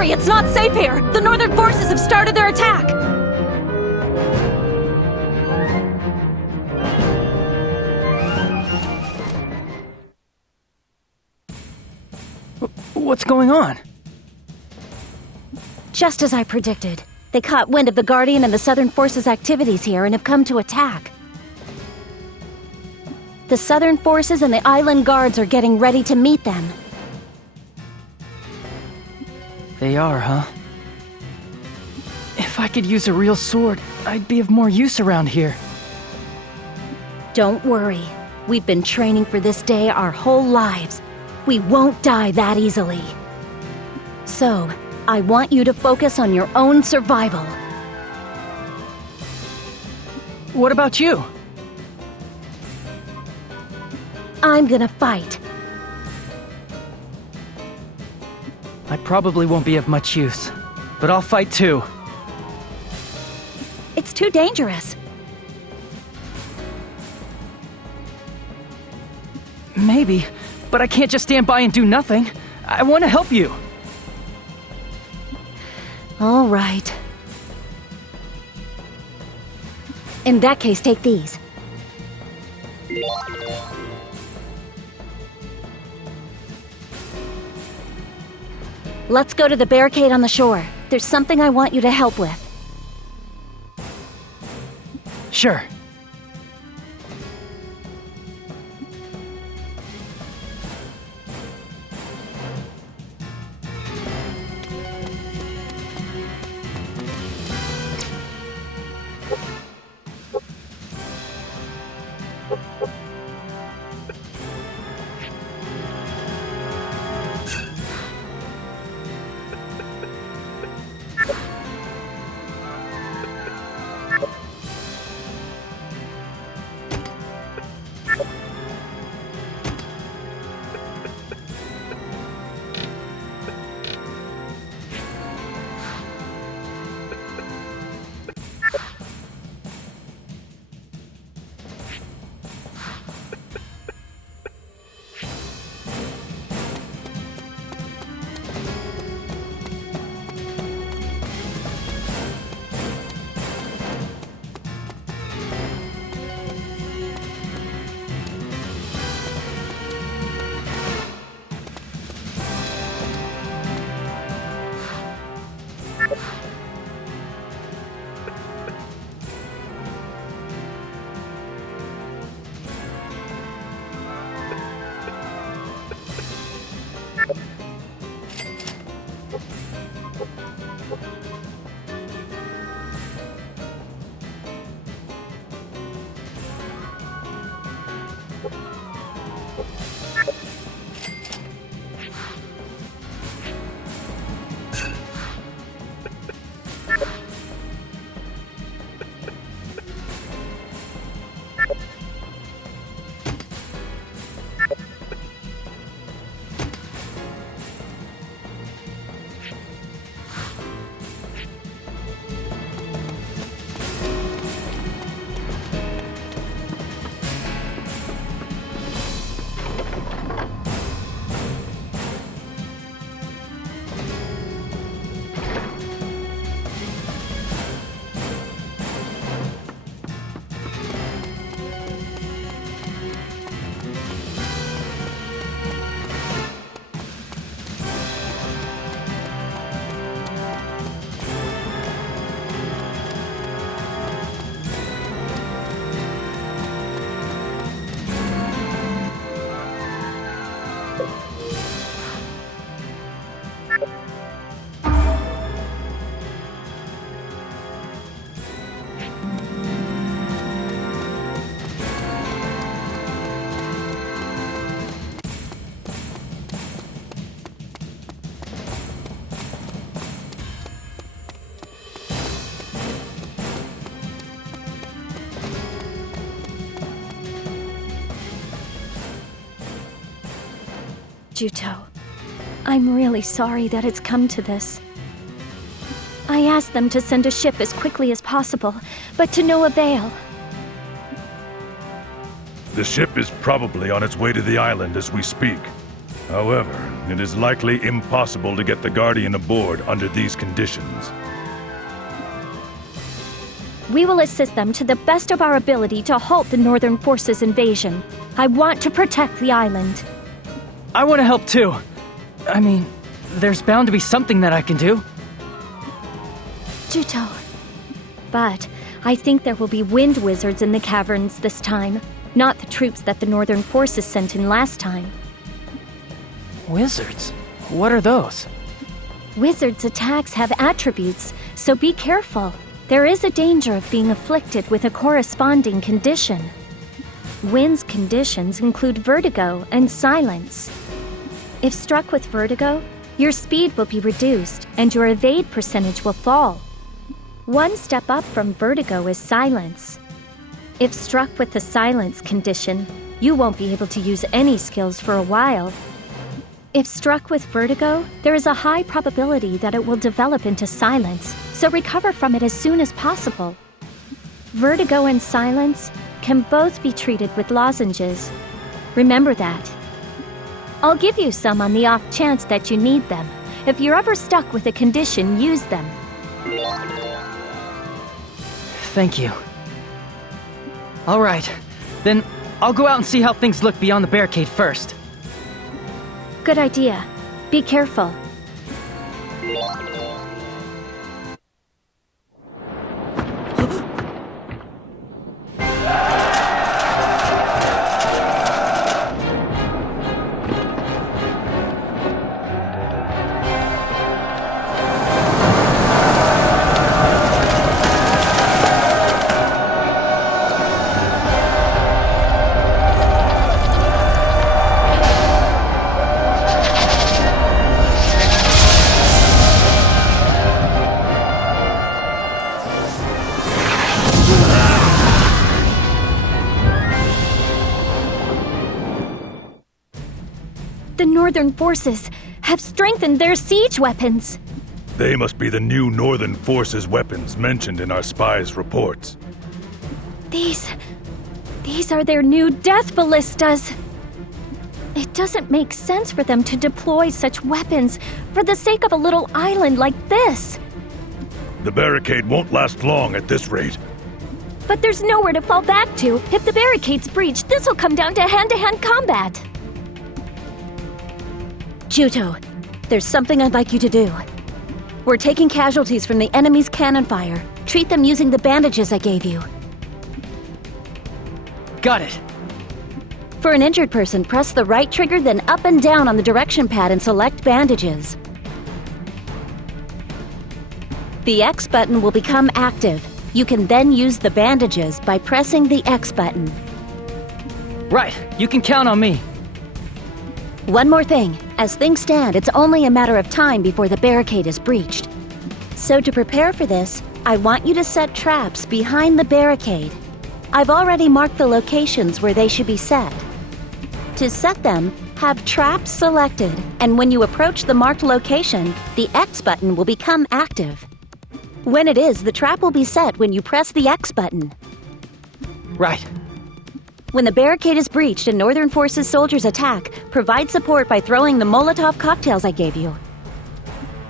Hurry, it's not safe here! The Northern forces have started their attack! What's going on? Just as I predicted. They caught wind of the Guardian and the Southern Forces' activities here and have come to attack. The Southern Forces and the Island Guards are getting ready to meet them. They are, huh? If I could use a real sword, I'd be of more use around here. Don't worry. We've been training for this day our whole lives. We won't die that easily. So, I want you to focus on your own survival. What about you? I'm gonna fight. I probably won't be of much use, but I'll fight too. It's too dangerous. Maybe, but I can't just stand by and do nothing. I want to help you. All right. In that case, take these. Let's go to the barricade on the shore. There's something I want you to help with. Sure. Juto, I'm really sorry that it's come to this. I asked them to send a ship as quickly as possible, but to no avail. The ship is probably on its way to the island as we speak. However, It is likely impossible to get the Guardian aboard under these conditions. We will assist them to the best of our ability to halt the Northern Forces' invasion. I want to protect the island. I want to help too. I mean, there's bound to be something that I can do. Juto. But I think there will be wind wizards in the caverns this time, not the troops that the Northern Forces sent in last time. Wizards? What are those? Wizards' attacks have attributes, so be careful. There is a danger of being afflicted with a corresponding condition. Wind's conditions include vertigo and silence. If struck with vertigo, your speed will be reduced and your evade percentage will fall. One step up from vertigo is silence. If struck with the silence condition, you won't be able to use any skills for a while. If struck with vertigo, there is a high probability that it will develop into silence, so recover from it as soon as possible. Vertigo and silence can both be treated with lozenges. Remember that. I'll give you some on the off chance that you need them. If you're ever stuck with a condition, use them. Thank you. All right, then I'll go out and see how things look beyond the barricade first. Good idea. Be careful. The Northern Forces have strengthened their siege weapons. They must be the new Northern Forces weapons mentioned in our spies' reports. These are their new death ballistas. It doesn't make sense for them to deploy such weapons for the sake of a little island like this. The barricade won't last long at this rate. But there's nowhere to fall back to. If the barricade's breached, this'll come down to hand-to-hand combat. Juto, there's something I'd like you to do. We're taking casualties from the enemy's cannon fire. Treat them using the bandages I gave you. Got it. For an injured person, press the right trigger, then up and down on the direction pad and select bandages. The X button will become active. You can then use the bandages by pressing the X button. Right, you can count on me. One more thing. As things stand, it's only a matter of time before the barricade is breached. So to prepare for this, I want you to set traps behind the barricade. I've already marked the locations where they should be set. To set them, have traps selected, and when you approach the marked location, the X button will become active. When it is, the trap will be set when you press the X button. Right. When the barricade is breached and Northern Forces soldiers attack, provide support by throwing the Molotov cocktails I gave you.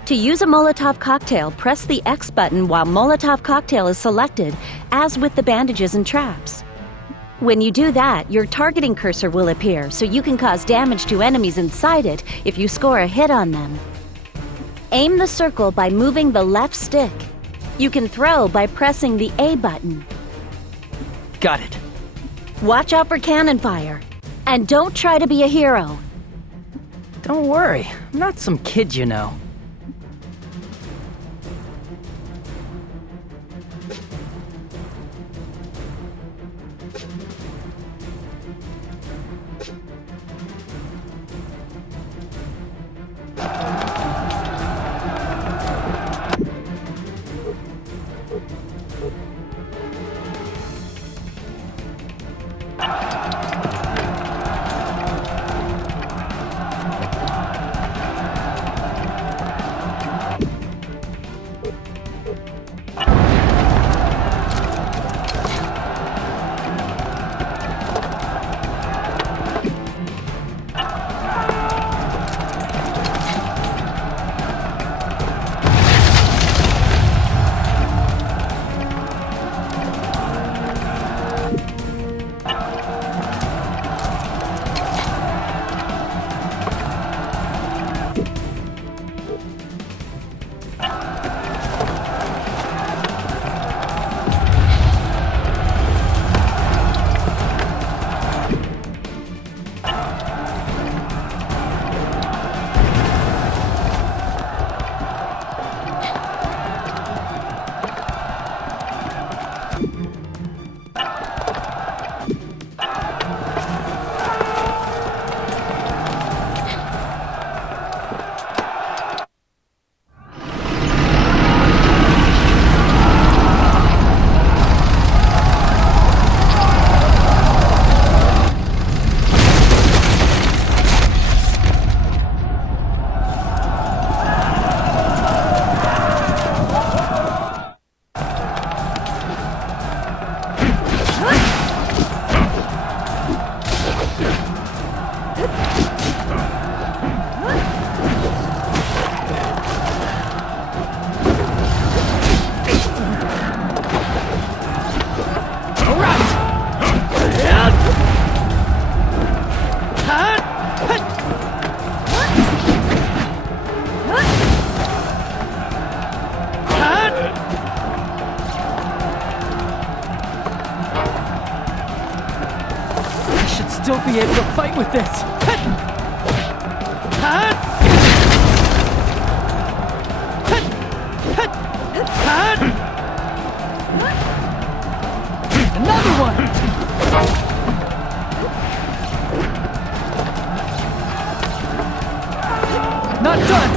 To use a Molotov cocktail, press the X button while Molotov cocktail is selected, as with the bandages and traps. When you do that, your targeting cursor will appear, so you can cause damage to enemies inside it if you score a hit on them. Aim the circle by moving the left stick. You can throw by pressing the A button. Got it. Watch out for cannon fire. And don't try to be a hero. Don't worry, I'm not some kid, you know. be able to fight with this. Another one! Not done!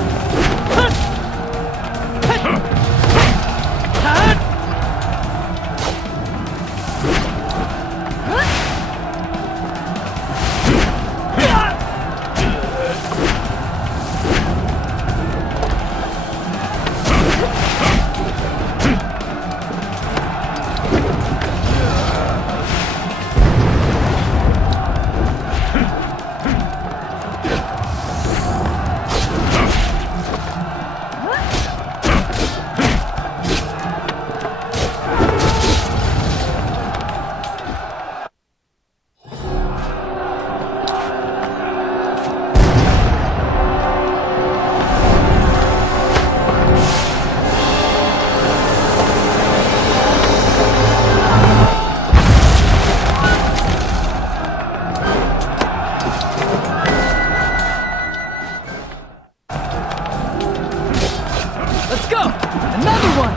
Let's go! Another one!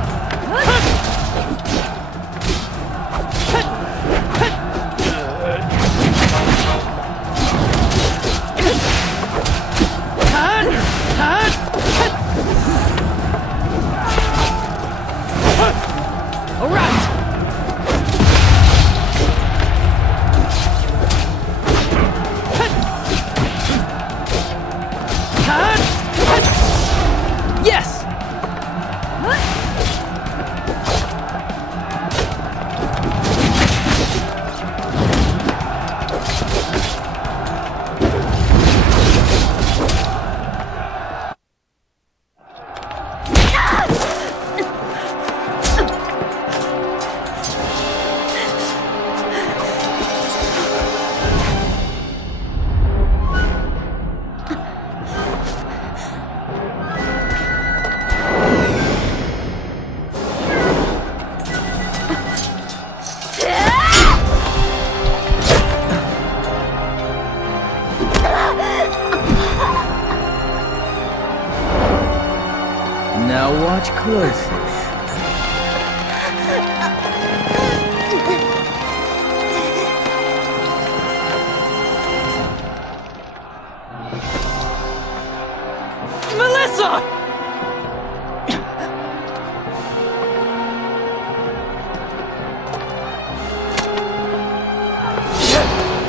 All right! Yes! Now watch closely. Melissa!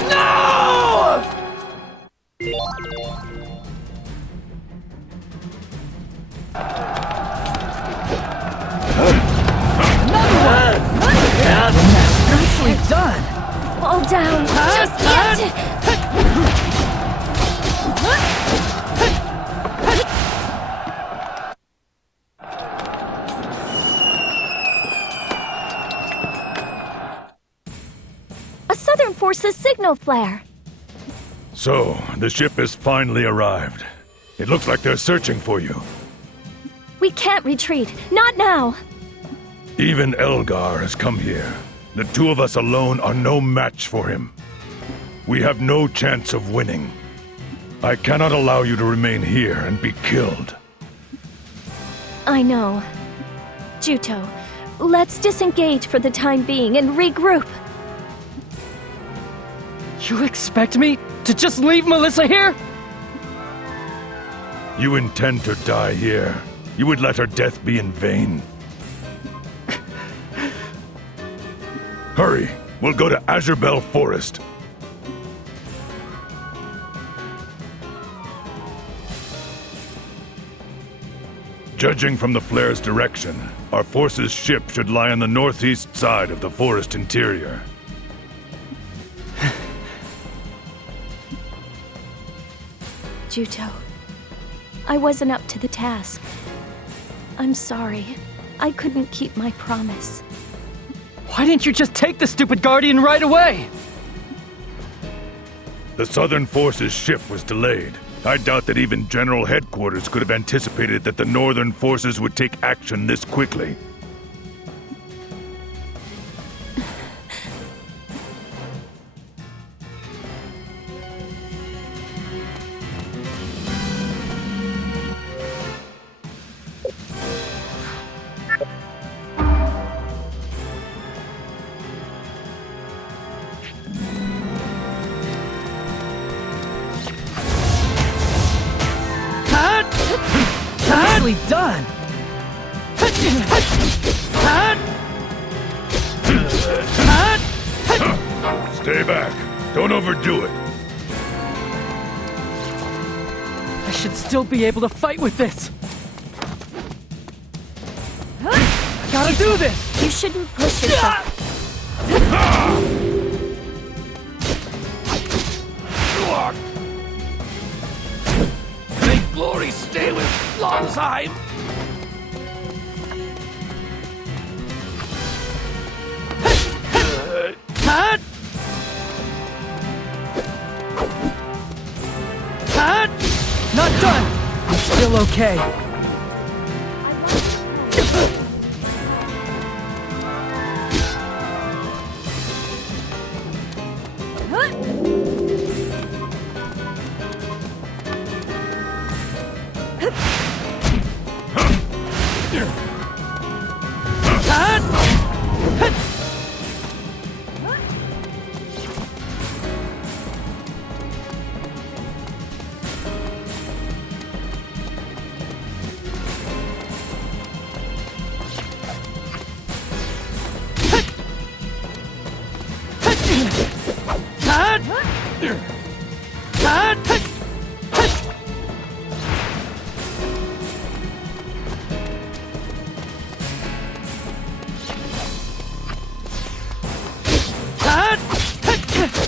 No! Nicely done! Fall down! Just yet! A Southern Forces signal flare! So, the ship has finally arrived. It looks like they're searching for you. We can't retreat. Not now! Even Elgar has come here. The two of us alone are no match for him. We have no chance of winning. I cannot allow you to remain here and be killed. I know. Juto, let's disengage for the time being and regroup. You expect me to just leave Melissa here? You intend to die here. You would let her death be in vain. Hurry! We'll go to Azure Bell Forest. Judging from the flare's direction, our force's ship should lie on the northeast side of the forest interior. Juto, I wasn't up to the task. I'm sorry. I couldn't keep my promise. Why didn't you just take the stupid Guardian right away? The Southern Forces ship was delayed. I doubt that even General Headquarters could have anticipated that the Northern Forces would take action this quickly. Nicely done! Stay back. Don't overdo it. I should still be able to fight with this! I gotta do this! You shouldn't push yourself. May glory stay with Lanzheim! Not done! I'm still okay.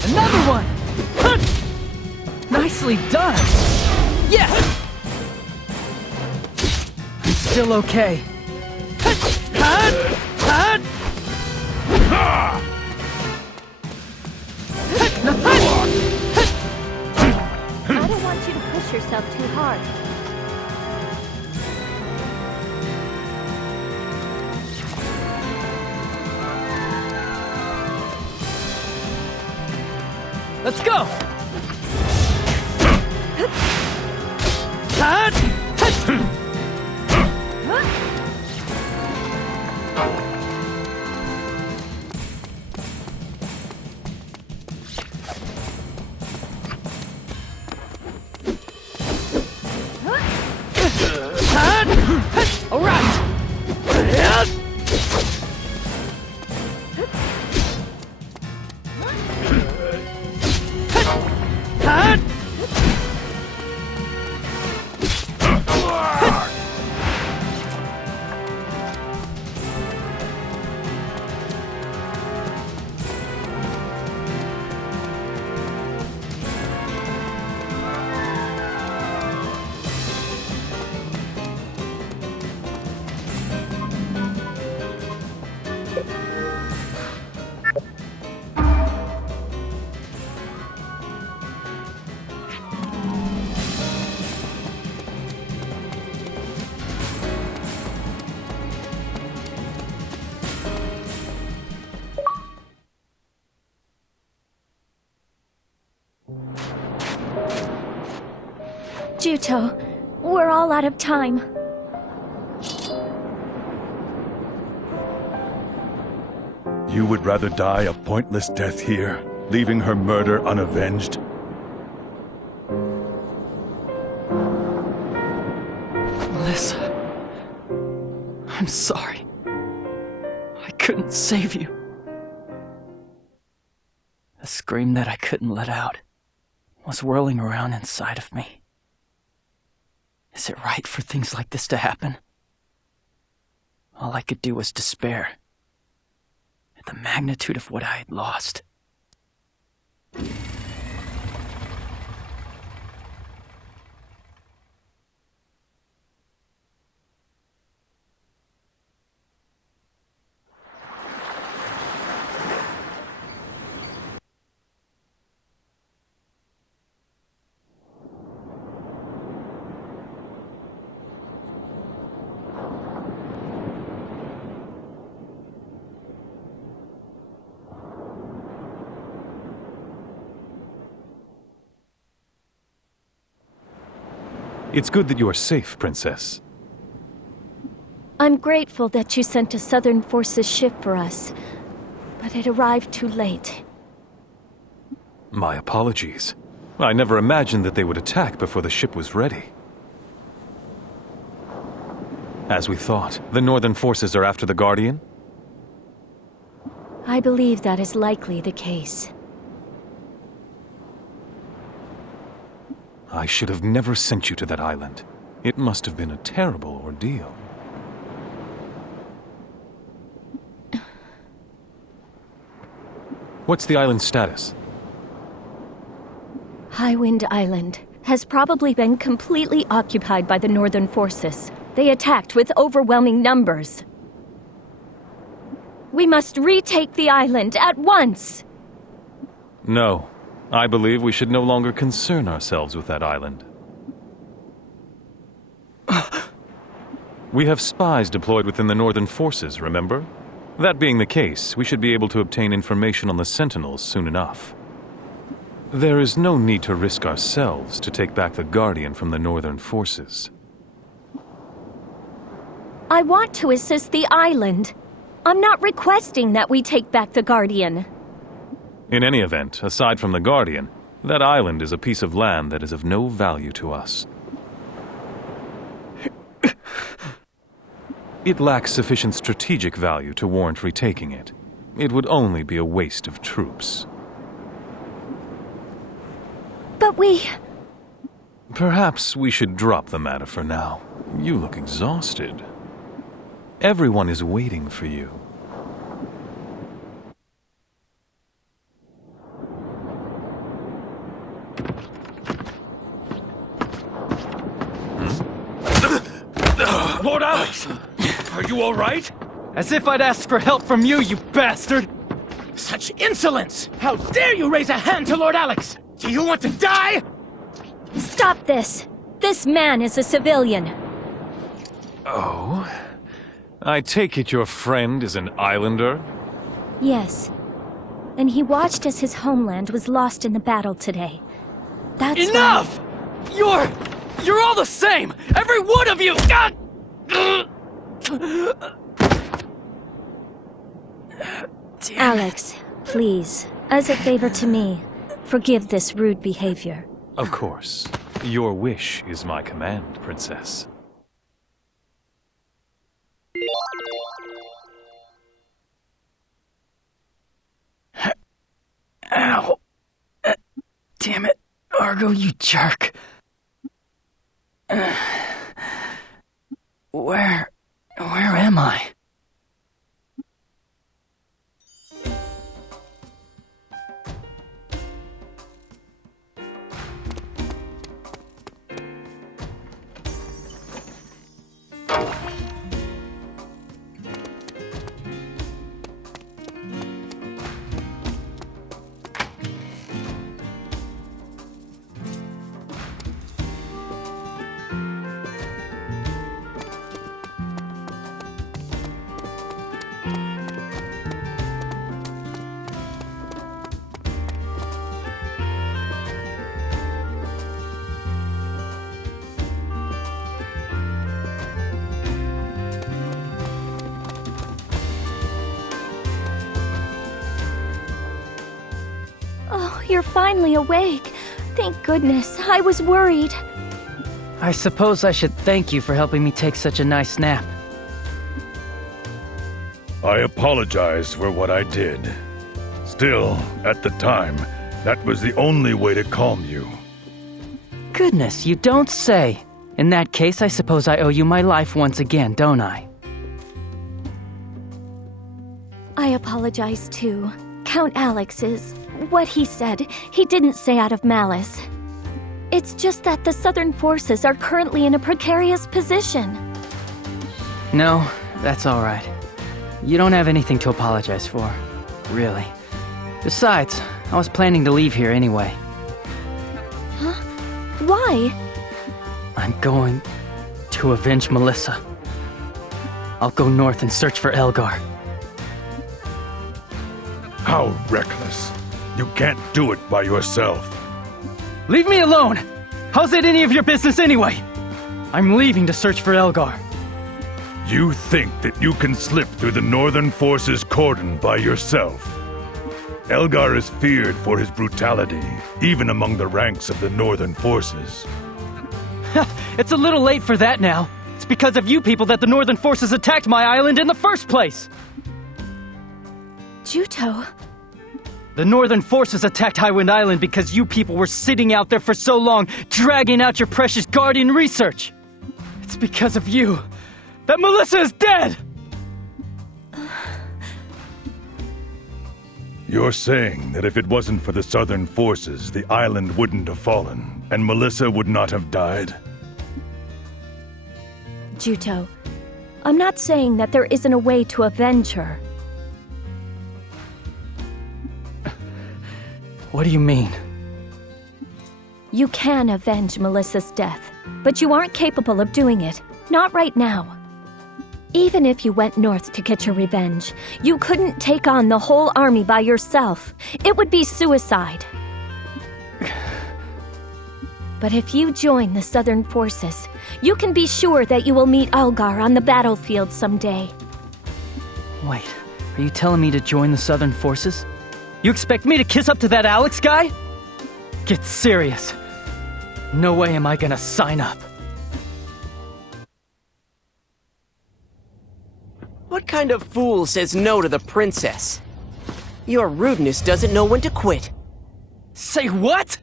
Another one! Nicely done! Yes! I'm still okay. I don't want you to push yourself too hard. Let's go! All right! Juto, we're all out of time. You would rather die a pointless death here, leaving her murder unavenged? Melissa, I'm sorry. I couldn't save you. The scream that I couldn't let out was whirling around inside of me. Is it right for things like this to happen? All I could do was despair at the magnitude of what I had lost. It's good that you are safe, Princess. I'm grateful that you sent a Southern Forces ship for us, but it arrived too late. My apologies. I never imagined that they would attack before the ship was ready. As we thought, the Northern forces are after the Guardian? I believe that is likely the case. I should have never sent you to that island. It must have been a terrible ordeal. What's the island's status? Highwind Island has probably been completely occupied by the Northern forces. They attacked with overwhelming numbers. We must retake the island at once! No. I believe we should no longer concern ourselves with that island. We have spies deployed within the Northern forces, remember? That being the case, we should be able to obtain information on the Sentinels soon enough. There is no need to risk ourselves to take back the Guardian from the Northern forces. I want to assist the island. I'm not requesting that we take back the Guardian. In any event, aside from the Guardian, that island is a piece of land that is of no value to us. It lacks sufficient strategic value to warrant retaking it. It would only be a waste of troops. But we... Perhaps we should drop the matter for now. You look exhausted. Everyone is waiting for you. Lord Alex! Are you all right? As if I'd asked for help from you, you bastard! Such insolence! How dare you raise a hand to Lord Alex! Do you want to die? Stop this! This man is a civilian. Oh? I take it your friend is an islander? Yes. And he watched as his homeland was lost in the battle today. That's Enough! You're all the same! Every one of you! God! Alex, please, as a favor to me, forgive this rude behavior. Of course. Your wish is my command, Princess. Ow. Damn it, Argo, you jerk. Where am I? Oh, you're finally awake. Thank goodness, I was worried. I suppose I should thank you for helping me take such a nice nap. I apologize for what I did. Still, at the time, that was the only way to calm you. Goodness, you don't say. In that case, I suppose I owe you my life once again, don't I? I apologize too. Count Alex is... what he said, he didn't say out of malice. It's just that the Southern forces are currently in a precarious position. No, that's all right. You don't have anything to apologize for, really. Besides, I was planning to leave here anyway. Huh? Why? I'm going to avenge Melissa. I'll go north and search for Elgar. How reckless. You can't do it by yourself. Leave me alone! How's it any of your business anyway? I'm leaving to search for Elgar. You think that you can slip through the Northern Forces' cordon by yourself. Elgar is feared for his brutality, even among the ranks of the Northern Forces. It's a little late for that now. It's because of you people that the Northern Forces attacked my island in the first place! Juto. The Northern Forces attacked Highwind Island because you people were sitting out there for so long, dragging out your precious Guardian research! It's because of you that Melissa is dead! You're saying that if it wasn't for the Southern Forces, the island wouldn't have fallen, and Melissa would not have died? Juto, I'm not saying that there isn't a way to avenge her. What do you mean? You can avenge Melissa's death, but you aren't capable of doing it. Not right now. Even if you went north to get your revenge, you couldn't take on the whole army by yourself. It would be suicide. But if you join the Southern Forces, you can be sure that you will meet Algar on the battlefield someday. Wait, are you telling me to join the Southern Forces? You expect me to kiss up to that Alex guy? Get serious. No way am I gonna sign up. What kind of fool says no to the princess? Your rudeness doesn't know when to quit. Say what?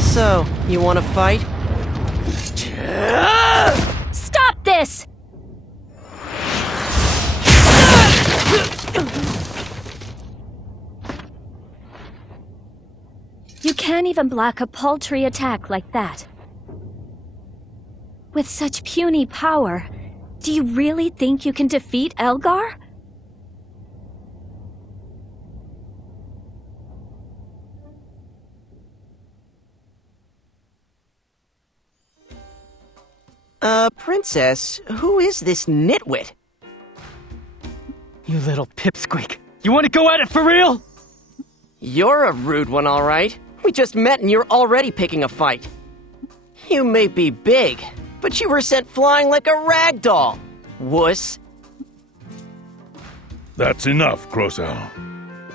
So, you want to fight? Stop this! You can't even block a paltry attack like that. With such puny power, do you really think you can defeat Elgar? Princess, who is this nitwit? You little pipsqueak. You want to go at it for real? You're a rude one, all right. We just met and you're already picking a fight. You may be big, but you were sent flying like a rag doll, wuss. That's enough, Crocell.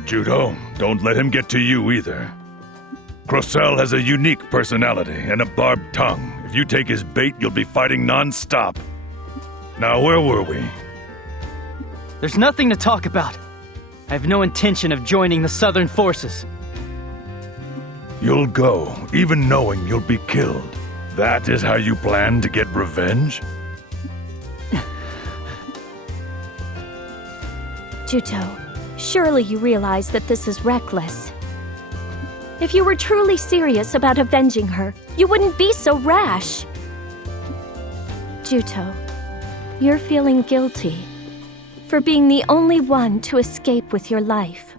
Judo, don't let him get to you either. Crocell has a unique personality and a barbed tongue. If you take his bait, you'll be fighting non-stop. Now, where were we? There's nothing to talk about. I have no intention of joining the Southern Forces. You'll go, even knowing you'll be killed. That is how you plan to get revenge? Juto, surely you realize that this is reckless. If you were truly serious about avenging her, you wouldn't be so rash. Juto, you're feeling guilty for being the only one to escape with your life.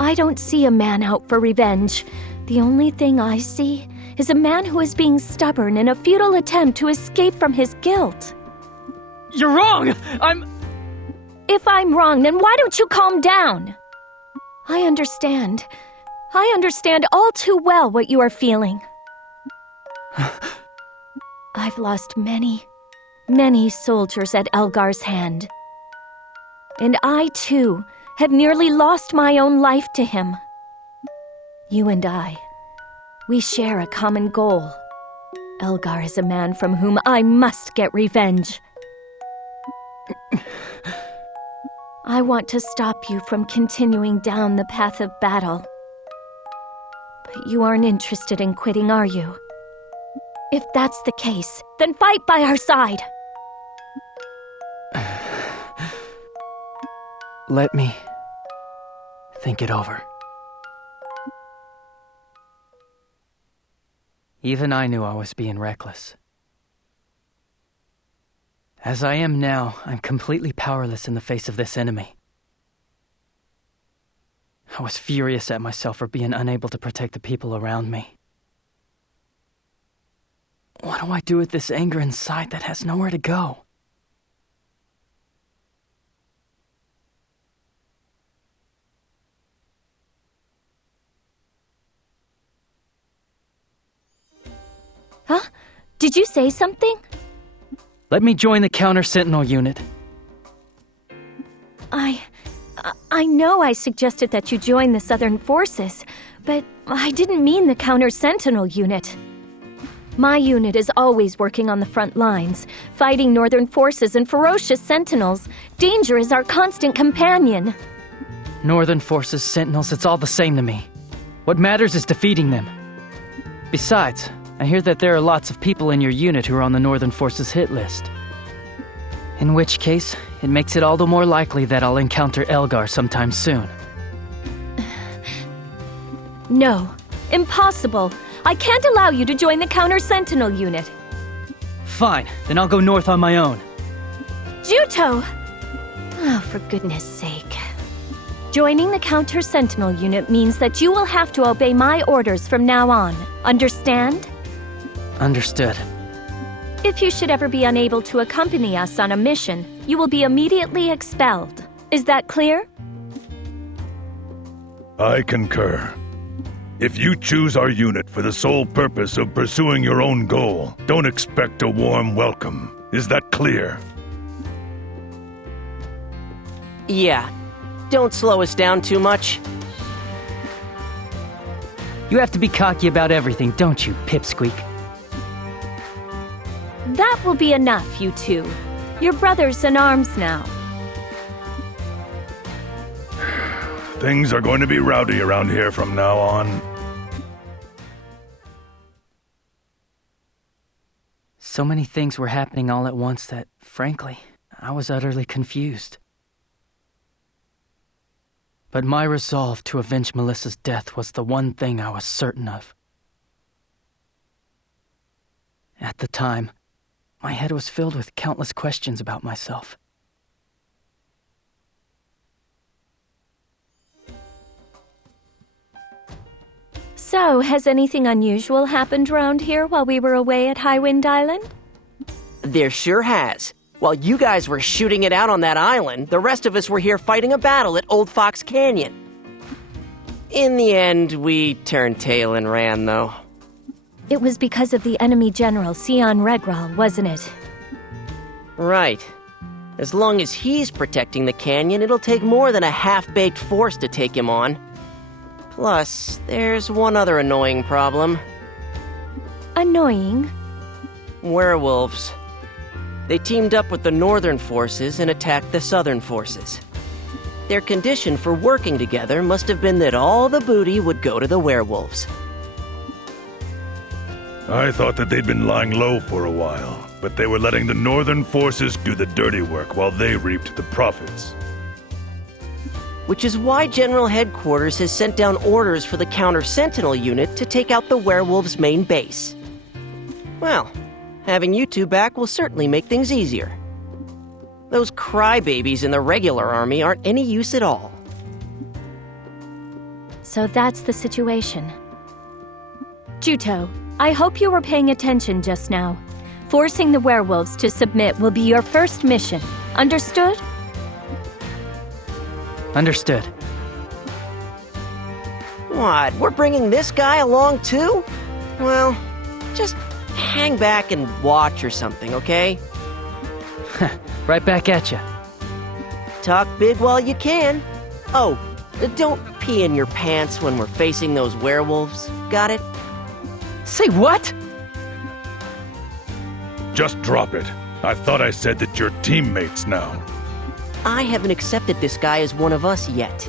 I don't see a man out for revenge. The only thing I see is a man who is being stubborn in a futile attempt to escape from his guilt. You're wrong! If I'm wrong, then why don't you calm down? I understand all too well what you are feeling. I've lost many, many soldiers at Elgar's hand. And I, too, have nearly lost my own life to him. You and I, we share a common goal. Elgar is a man from whom I must get revenge. I want to stop you from continuing down the path of battle. But you aren't interested in quitting, are you? If that's the case, then fight by our side! Let me think it over. Even I knew I was being reckless. As I am now, I'm completely powerless in the face of this enemy. I was furious at myself for being unable to protect the people around me. What do I do with this anger inside that has nowhere to go? Huh? Did you say something? Let me join the counter-sentinel unit. I know I suggested that you join the Southern Forces, but I didn't mean the counter-sentinel unit. My unit is always working on the front lines, fighting Northern forces and ferocious sentinels. Danger is our constant companion. Northern forces, sentinels, it's all the same to me. What matters is defeating them. Besides, I hear that there are lots of people in your unit who are on the Northern forces hit list. In which case, it makes it all the more likely that I'll encounter Elgar sometime soon. No, impossible. I can't allow you to join the counter-sentinel unit. Fine, then I'll go north on my own. Juto! Oh, for goodness sake. Joining the counter-sentinel unit means that you will have to obey my orders from now on. Understand? Understood. If you should ever be unable to accompany us on a mission, you will be immediately expelled. Is that clear? I concur. If you choose our unit for the sole purpose of pursuing your own goal, don't expect a warm welcome. Is that clear? Yeah. Don't slow us down too much. You have to be cocky about everything, don't you, Pipsqueak? That will be enough, you two. You're brothers in arms now. Things are going to be rowdy around here from now on. So many things were happening all at once that, frankly, I was utterly confused. But my resolve to avenge Melissa's death was the one thing I was certain of. At the time, my head was filled with countless questions about myself. So, has anything unusual happened around here while we were away at Highwind Island? There sure has. While you guys were shooting it out on that island, the rest of us were here fighting a battle at Old Fox Canyon. In the end, we turned tail and ran, though. It was because of the enemy general, Sion Regral, wasn't it? Right. As long as he's protecting the canyon, it'll take more than a half-baked force to take him on. Plus, there's one other annoying problem. Annoying? Werewolves. They teamed up with the Northern forces and attacked the Southern forces. Their condition for working together must have been that all the booty would go to the werewolves. I thought that they'd been lying low for a while, but they were letting the Northern forces do the dirty work while they reaped the profits. Which is why General Headquarters has sent down orders for the counter-sentinel unit to take out the werewolves' main base. Well, having you two back will certainly make things easier. Those crybabies in the regular army aren't any use at all. So that's the situation. Juto, I hope you were paying attention just now. Forcing the werewolves to submit will be your first mission. Understood? Understood. What, we're bringing this guy along too? Well, just hang back and watch or something, okay? Right back at ya. Talk big while you can. Oh, don't pee in your pants when we're facing those werewolves. Got it? Say what? Just drop it. I thought I said that you're teammates now. I haven't accepted this guy as one of us yet.